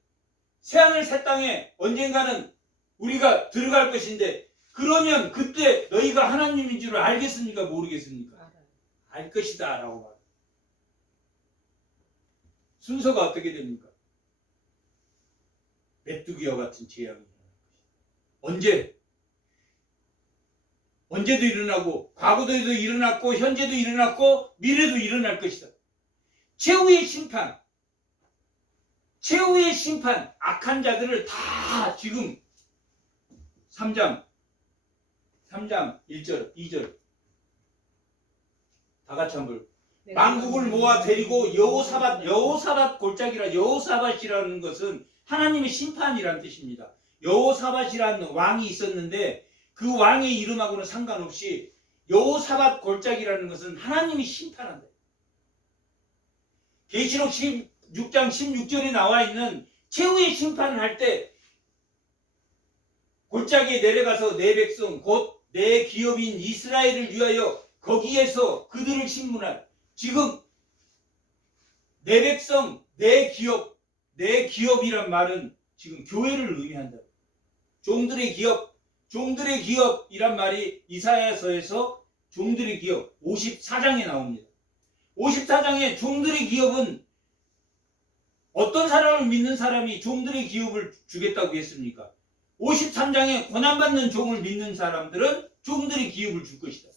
새하늘 새 땅에 언젠가는 우리가 들어갈 것인데 그러면 그때 너희가 하나님인 줄 알겠습니까? 모르겠습니까? 알 것이다 라고 말합니다. 순서가 어떻게 됩니까? 메뚜기와 같은 재앙이 언제도 일어나고 과거도 일어났고 현재도 일어났고 미래도 일어날 것이다. 최후의 심판 악한 자들을 다 지금 3장 1절 2절 다 같이 한번 만국을 모아 데리고 여호사밧 골짜기라. 여호사밧이라는 것은 하나님의 심판이라는 뜻입니다. 여호사밧이라는 왕이 있었는데 그 왕의 이름하고는 상관없이 여호사밧 골짜기라는 것은 하나님이 심판한다. 계시록 16장 16절에 나와 있는 최후의 심판을 할 때 골짜기에 내려가서 내 백성 곧 내 기업인 이스라엘을 위하여 거기에서 그들을 심문할. 지금 내 백성 내 기업이란 말은 지금 교회를 의미한다. 종들의 기업이란 말이 이사야서에서 종들의 기업 54장에 나옵니다. 54장에 종들의 기업은 어떤 사람을 믿는 사람이 종들의 기업을 주겠다고 했습니까? 53장에 고난받는 종을 믿는 사람들은 종들의 기업을 줄 것이다.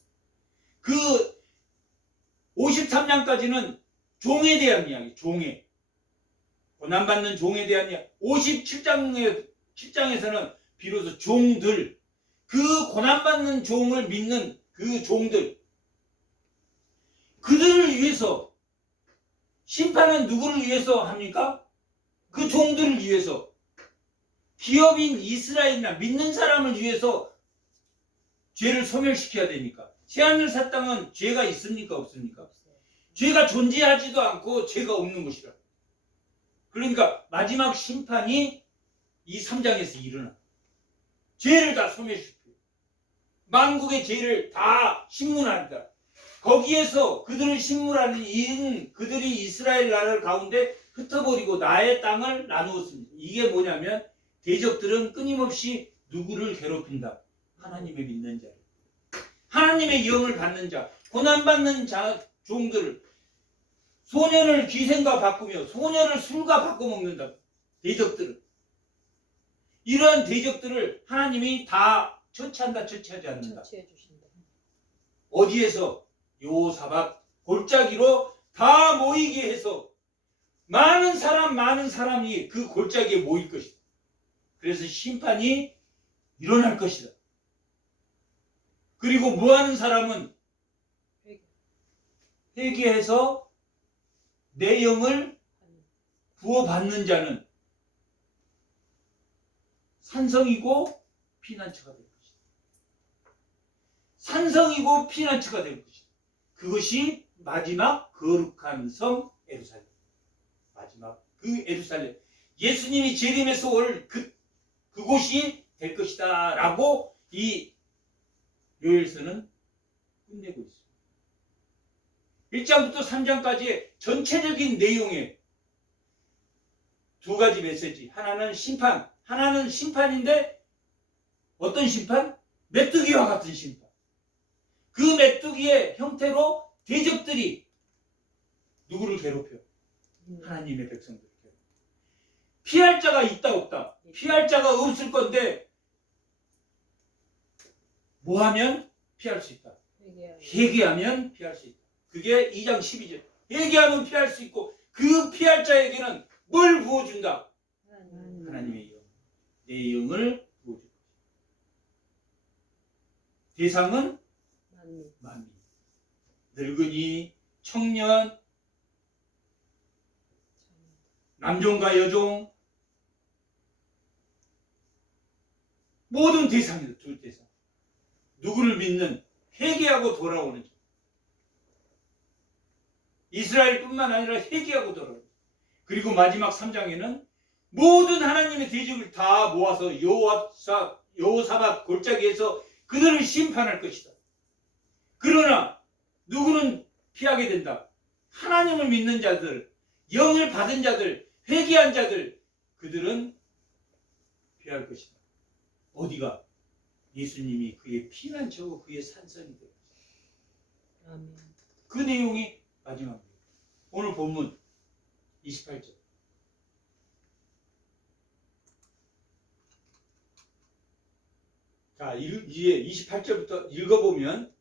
그 53장까지는 종에 대한 이야기, 고난받는 종에 대한 이야기. 57장에서는 비로소 종들, 그 고난받는 종을 믿는 그 종들, 그들을 위해서 심판은 누구를 위해서 합니까? 그 종들을 위해서. 기업인 이스라엘이나 믿는 사람을 위해서 죄를 소멸시켜야 되니까. 새하늘 새 땅은 죄가 있습니까? 없습니까? 죄가 존재하지도 않고 죄가 없는 것이라. 그러니까 마지막 심판이 이 3장에서 일어나. 죄를 다 소멸시켜. 만국의 죄를 다 심문한다. 거기에서 그들을 심문하는 이인 그들이 이스라엘 나라 가운데 흩어버리고 나의 땅을 나누었습니다. 이게 뭐냐면 대적들은 끊임없이 누구를 괴롭힌다? 하나님의 믿는 자, 하나님의 영을 받는 자, 고난받는 자, 종들을 소년을 기생과 바꾸며 소년을 술과 바꿔 먹는다. 대적들은 이러한 대적들을 하나님이 다 처치한다, 처치하지 않는다. 어디에서? 여호사밧 골짜기로 다 모이게 해서 많은 사람이 그 골짜기에 모일 것이다. 그래서 심판이 일어날 것이다. 그리고 뭐하는 사람은 회개해서 내 영을 부어받는 자는 산성이고 피난처가 될 것이다. 산성이고 피난처가 될 것이다. 그것이 마지막 거룩한 성 예루살렘. 마지막 그 예루살렘. 예수님이 재림에서 올 그곳이 될 것이다 라고 이 요엘서는 끝내고 있습니다. 1장부터 3장까지의 전체적인 내용에 두 가지 메시지. 하나는 심판. 하나는 심판인데 어떤 심판? 메뚜기와 같은 심판. 그 메뚜기의 형태로 대적들이 누구를 괴롭혀? 하나님의 백성들을 괴롭혀. 피할 자가 있다 없다. 피할 자가 없을 건데 뭐 하면 피할 수 있다. 회개하면 피할 수 있다. 그게 2장 12절. 회개하면 피할 수 있고 그 피할 자에게는 뭘 부어준다? 하나님의 영. 내 영을 부어준다. 대상은 만민. 늙은이, 청년, 남종과 여종, 모든 대상이다. 두 대상. 누구를 믿는, 회개하고 돌아오는 자. 이스라엘뿐만 아니라 회개하고 돌아오는 자. 그리고 마지막 3장에는 모든 하나님의 대적을 다 모아서 여호사밧 골짜기에서 그들을 심판할 것이다. 그러나 누구는 피하게 된다. 하나님을 믿는 자들, 영을 받은 자들, 회개한 자들, 그들은 피할 것이다. 어디가? 예수님이 그의 피난처고 그의 산성이 되었다. 그 내용이 마지막입니다. 오늘 본문 28절. 자, 이제 28절부터 읽어보면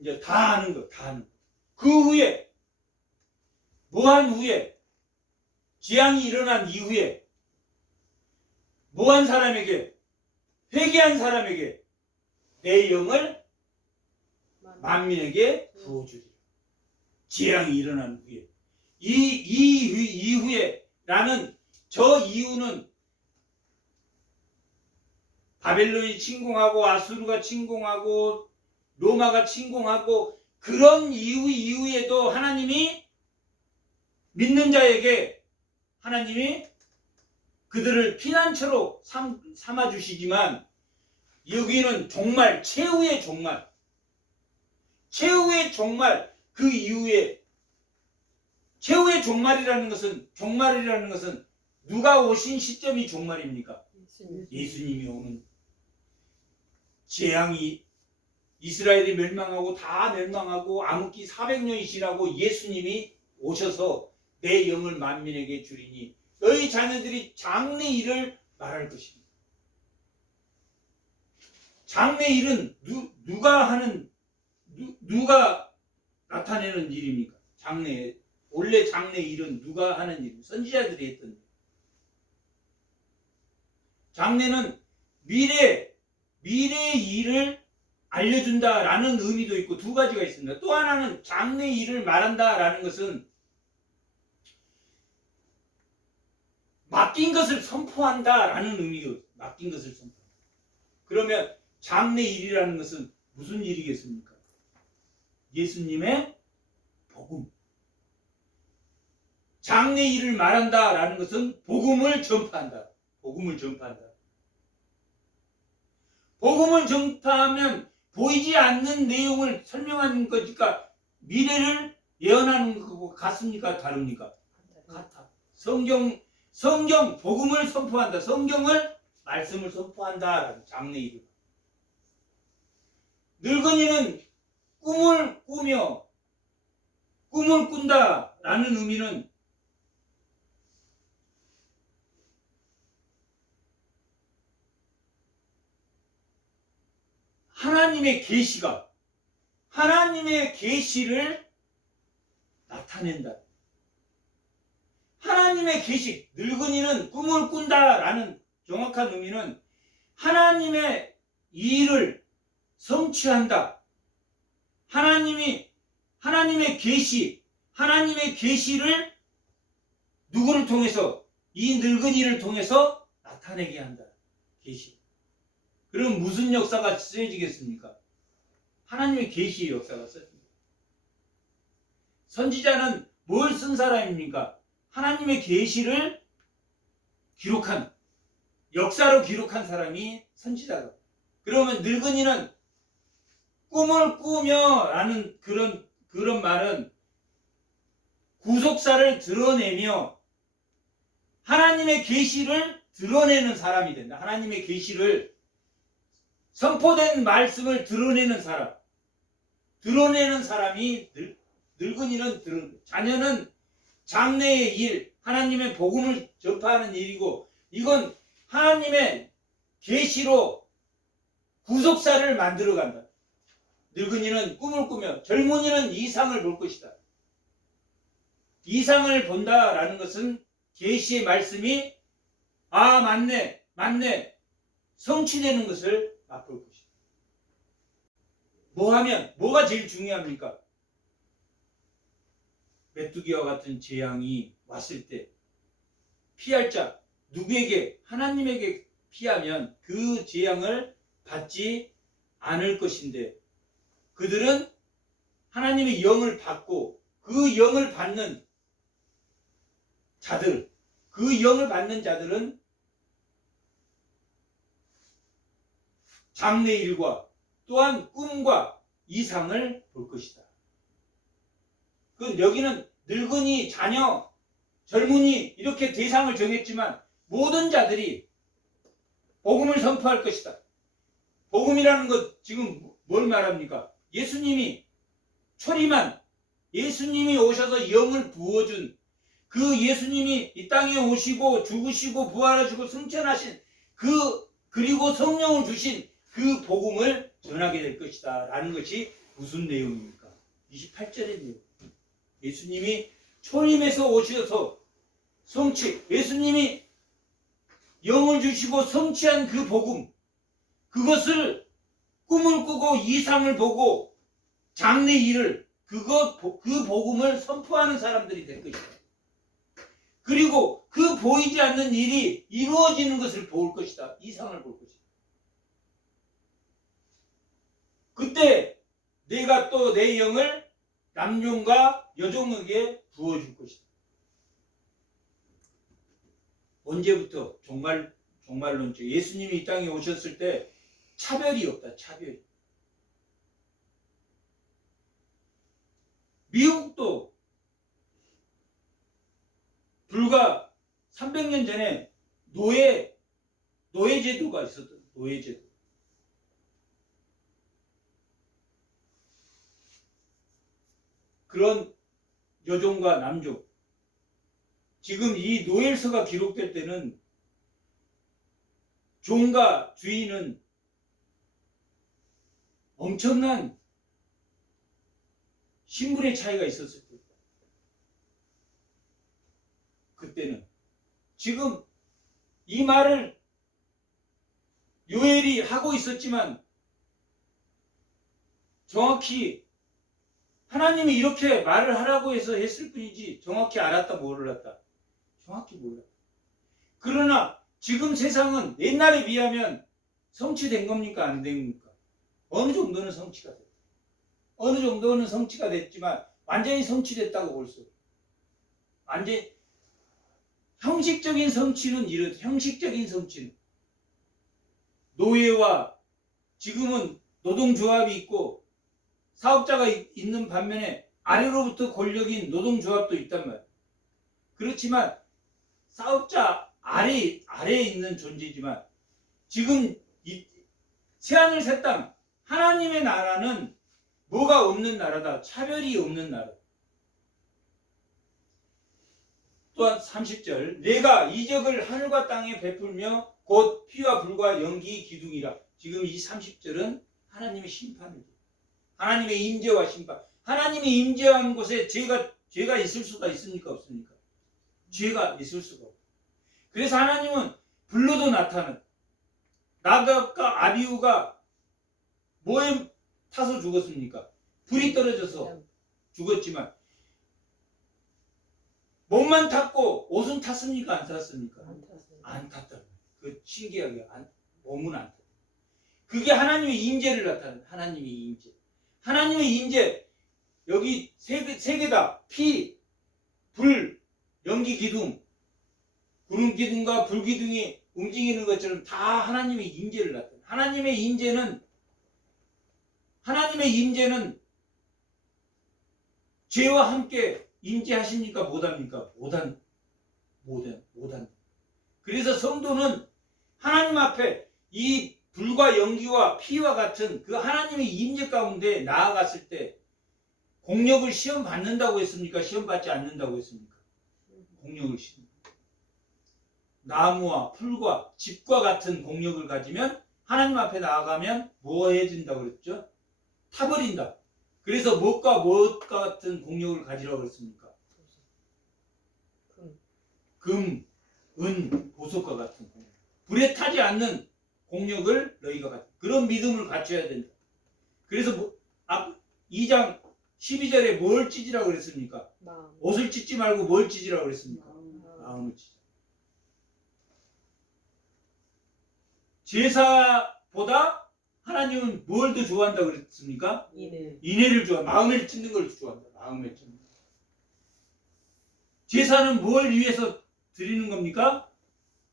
이제 다 아는 거, 다 아는 거. 그 후에 뭐한 후에 재앙이 일어난 이후에 뭐한 사람에게 회개한 사람에게 내 영을 만민에게 부어주리라. 재앙이 일어난 후에 이후에 라는 저 이유는 바벨론이 침공하고 아수르가 침공하고 로마가 침공하고 그런 이후에도 하나님이 믿는 자에게 하나님이 그들을 피난처로 삼아주시지만 여기는 종말, 최후의 종말, 최후의 종말, 그 이후에 최후의 종말이라는 것은 누가 오신 시점이 종말입니까? 예수님이 오는 재앙이 이스라엘이 멸망하고 다 멸망하고 암흑기 400년이 지나고 예수님이 오셔서 내 영을 만민에게 주리니 너희 자녀들이 장래일을 말할 것입니다. 장래일은 누가 나타내는 일입니까? 원래 장래일은 누가 하는 일입니까? 선지자들이 했던 일. 장래는 미래의 일을 알려준다라는 의미도 있고 두 가지가 있습니다. 또 하나는 장래 일을 말한다라는 것은 맡긴 것을 선포한다라는 의미가 있어요. 맡긴 것을 선포. 그러면 장래 일이라는 것은 무슨 일이겠습니까? 예수님의 복음. 장래 일을 말한다라는 것은 복음을 전파한다. 복음을 전파한다. 복음을 전파하면 보이지 않는 내용을 설명하는 거니까 미래를 예언하는 거 같습니까? 다릅니까? 같아. 성경 복음을 선포한다. 성경을 말씀을 선포한다. 장래 이름. 늙은이는 꿈을 꾸며 꿈을 꾼다라는 의미는 하나님의 계시를 나타낸다. 하나님의 계시, 늙은이는 꿈을 꾼다라는 정확한 의미는 하나님의 일을 성취한다. 하나님의 계시를 누구를 통해서? 이 늙은이를 통해서 나타내게 한다. 계시. 그럼 무슨 역사가 쓰여지겠습니까? 하나님의 계시의 역사가 써집니다. 선지자는 뭘 쓴 사람입니까? 하나님의 계시를 기록한, 역사로 기록한 사람이 선지자다. 그러면 늙은이는 꿈을 꾸며 라는 그런 말은 구속사를 드러내며 하나님의 계시를 드러내는 사람이 된다. 하나님의 계시를 선포된 말씀을 드러내는 사람. 드러내는 사람이 늙은이는 자녀는 장래의 일, 하나님의 복음을 접하는 일이고 이건 하나님의 계시로 구속사를 만들어 간다. 늙은이는 꿈을 꾸며 젊은이는 이상을 볼 것이다. 이상을 본다라는 것은 계시의 말씀이 맞네 성취되는 것을 맛볼 것이다. 뭐가 제일 중요합니까? 메뚜기와 같은 재앙이 왔을 때 피할 자 누구에게? 하나님에게 피하면 그 재앙을 받지 않을 것인데 그들은 하나님의 영을 받고 그 영을 받는 자들, 그 영을 받는 자들은 장래일과 또한 꿈과 이상을 볼 것이다. 여기는 늙은이, 자녀, 젊은이 이렇게 대상을 정했지만 모든 자들이 복음을 선포할 것이다. 복음이라는 것 지금 뭘 말합니까? 예수님이 예수님이 오셔서 영을 부어준 그 예수님이 이 땅에 오시고 죽으시고 부활하시고 승천하신 그리고 성령을 주신 그 복음을 전하게 될 것이다 라는 것이 무슨 내용입니까? 28절의 내용. 예수님이 초림에서 오셔서 예수님이 영을 주시고 성취한 그 복음, 그것을 꿈을 꾸고 이상을 보고 장래 일을 그 복음을 선포하는 사람들이 될 것이다. 그리고 그 보이지 않는 일이 이루어지는 것을 볼 것이다. 이상을 볼 것이다. 그때 내가 또 내 영을 남종과 여종에게 부어줄 것이다. 언제부터? 종말론적. 예수님이 이 땅에 오셨을 때 차별이 없다. 차별이. 미국도 불과 300년 전에 노예제도가 있었다. 노예제도. 그런 여종과 남종. 지금 이 노엘서가 기록될 때는 종과 주인은 엄청난 신분의 차이가 있었을 때 그때는 지금 이 말을 요엘이 하고 있었지만 정확히 하나님이 이렇게 말을 하라고 해서 했을 뿐이지 정확히 알았다 몰랐다. 정확히 몰랐다. 그러나 지금 세상은 옛날에 비하면 성취된 겁니까? 안 됩니까? 어느 정도는 성취가 됐다. 어느 정도는 성취가 됐지만 완전히 성취됐다고 볼 수 없어요. 완전히 형식적인 성취는 이렇다. 형식적인 성취는 노예와 지금은 노동조합이 있고 사업자가 있는 반면에 아래로부터 권력인 노동조합도 있단 말이에요. 그렇지만 사업자 아래에 있는 존재지만 지금 새하늘 새 땅 하나님의 나라는 뭐가 없는 나라다. 차별이 없는 나라. 또한 30절 내가 이적을 하늘과 땅에 베풀며 곧 피와 불과 연기 기둥이라. 지금 이 30절은 하나님의 심판을 하나님의 임재와 심판. 하나님이 임재한 곳에 죄가 있을 수가 있습니까? 없습니까? 죄가 있을 수가 없어요. 그래서 하나님은 불로도 나타난 나답과 아비후가 뭐에 타서 죽었습니까? 불이 떨어져서 죽었지만 몸만 탔고 옷은 탔습니까? 안 탔습니까? 안 탔다. 그 신기하게 몸은 안 탔다. 그게 하나님의 임재를 나타내는 하나님의 임재. 하나님의 임재 여기 세 개다. 피, 불, 연기 기둥, 구름 기둥과 불 기둥이 움직이는 것처럼 다 하나님의 임재를 나타내. 하나님의 임재는 죄와 함께 임재하십니까? 못합니까? 못한. 그래서 성도는 하나님 앞에 이 불과 연기와 피와 같은 그 하나님의 임재 가운데 나아갔을 때 공력을 시험 받는다고 했습니까? 시험 받지 않는다고 했습니까? 공력을 시험. 나무와 풀과 집과 같은 공력을 가지면 하나님 앞에 나아가면 뭐 해진다고 그랬죠? 타버린다. 그래서 무엇과 무엇 같은 공력을 가지라고 그랬습니까? 금, 은, 보석과 같은 공력. 불에 타지 않는 공력을 너희가 갖. 그런 믿음을 갖춰야 된다. 그래서 2장 12절에 뭘 찢으라고 그랬습니까? 옷을 찢지 말고 뭘 찢으라고 그랬습니까? 마음을 찢으라. 제사보다 하나님은 뭘 더 좋아한다고 그랬습니까? 인애를 좋아. 마음을 찢는 걸 좋아한다. 마음을 찢는 걸. 제사는 뭘 위해서 드리는 겁니까?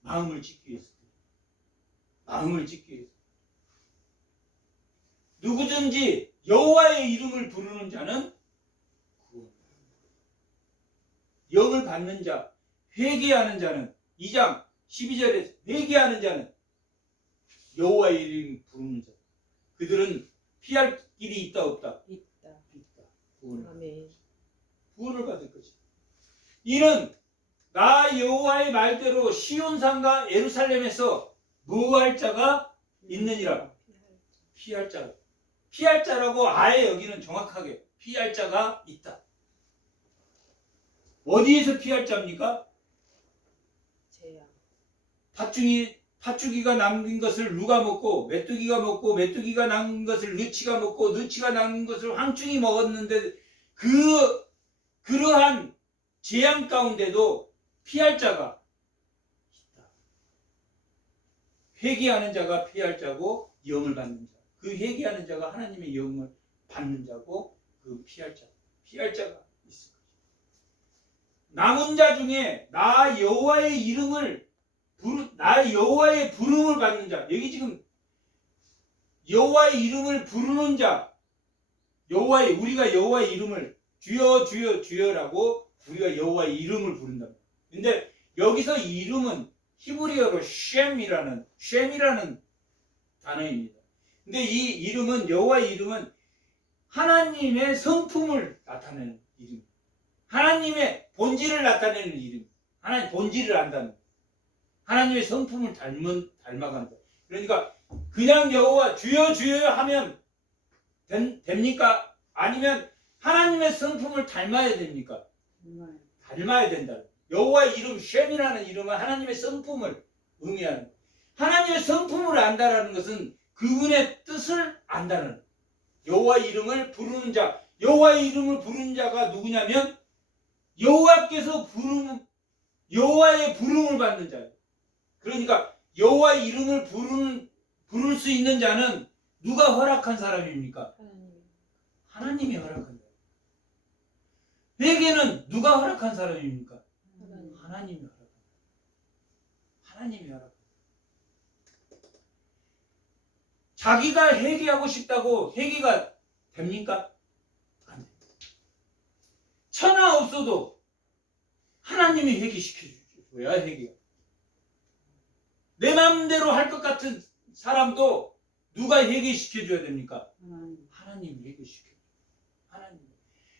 마음을 찢기 위해서. 마음을 찢기 위해서. 누구든지 여호와의 이름을 부르는 자는 영을 받는 자, 회개하는 자는 2장 12절에 회개하는 자는 여호와의 이름 부르는 자. 그들은 피할 길이 있다 없다? 있다. 구원을 받을 것이다. 이는 나 여호와의 말대로 시온산과 예루살렘에서 무할 자가 있느니라. 피할 자. 피할 자라고 아예 여기는 정확하게 피할 자가 있다. 어디에서 피할 자입니까? 팥죽이가 남긴 것을 누가 먹고 메뚜기가 먹고 메뚜기가 남긴 것을 느치가 먹고 느치가 남긴 것을 황충이 먹었는데 그러한 재앙 가운데도 피할 자가 있다. 회개하는 자가 피할 자고 영을 받는 자. 그 회개하는 자가 하나님의 영을 받는 자고 그 피할 자가 있을 것이다. 남은 자 중에 나 여호와의 부름을 받는 자. 여기 지금 여호와의 이름을 부르는 자. 우리가 여호와의 이름을 주여 주여 주여라고 우리가 여호와의 이름을 부른다. 근데 여기서 이름은 히브리어로 쉔이라는 단어입니다. 근데 이 이름은 여호와의 이름은 하나님의 성품을 나타내는 이름. 하나님의 본질을 나타내는 이름. 하나님 본질을 안다는. 하나님의 성품을 닮아간다. 그러니까 그냥 여호와 주여 주여 하면 됩니까? 아니면 하나님의 성품을 닮아야 됩니까? 닮아야 된다. 여호와의 이름 쉔이라는 이름은 하나님의 성품을 의미하는. 하나님의 성품을 안다라는 것은 그분의 뜻을 안다는. 여호와의 이름을 부르는 자. 여호와의 이름을 부르는 자가 누구냐면 여호와께서 여호와의 부름을 받는 자예요. 그러니까 여호와의 이름을 부를 수 있는 자는 누가 허락한 사람입니까? 하나님이 허락한 사람. 회개는 누가 허락한 사람입니까? 하나님이 허락한 사람. 하나님이 허락한 사람. 자기가 회개하고 싶다고 회개가 됩니까? 안 됩니다. 천하 없어도 하나님이 회개시켜줘야 회개가. 내 마음대로 할 것 같은 사람도 누가 회개시켜줘야 됩니까? 하나님이 회개시켜줘요.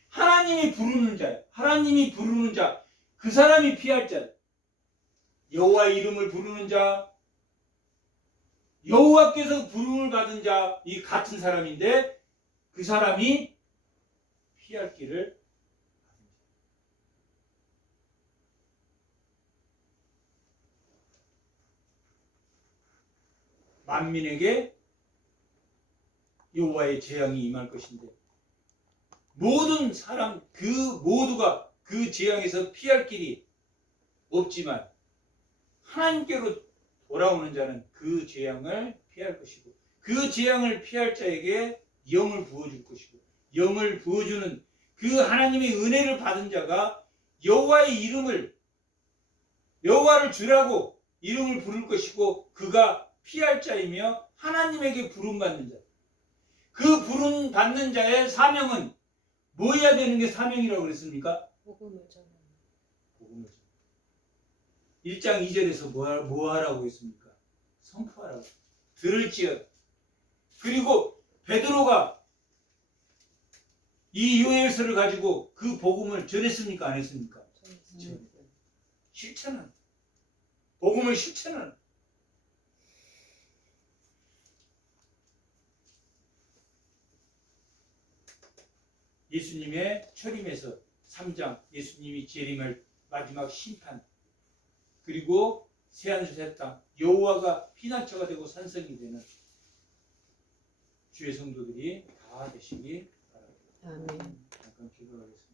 하나님이 부르는 자예요. 하나님이 부르는 자. 그 사람이 피할 자예요. 여호와의 이름을 부르는 자, 여호와께서 부름을 받은 자, 이 같은 사람인데 그 사람이 피할 길을 만민에게 여호와의 재앙이 임할 것인데 모든 사람 그 모두가 그 재앙에서 피할 길이 없지만 하나님께로 돌아오는 자는 그 재앙을 피할 것이고 그 재앙을 피할 자에게 영을 부어줄 것이고 영을 부어주는 그 하나님의 은혜를 받은 자가 여호와의 이름을 여호와를 주라고 이름을 부를 것이고 그가 피할 자이며 하나님에게 부름받는 자. 그 부름받는 자의 사명은 뭐 해야 되는 게 사명이라고 그랬습니까? 복음을 전하는. 복음을 1장 2절에서 뭐 하라고 했습니까? 선포하라고. 들을지어다. 그리고 베드로가 이 요엘서를 가지고 그 복음을 전했습니까? 안 했습니까? 실천은. 복음을 실천은. 예수님의 초림에서 3장, 예수님이 재림할 마지막 심판, 그리고 새하늘 새 땅, 여호와가 피난처가 되고 산성이 되는 주의 성도들이 다 되시기 바랍니다. 아멘. 잠깐 기도하겠습니다.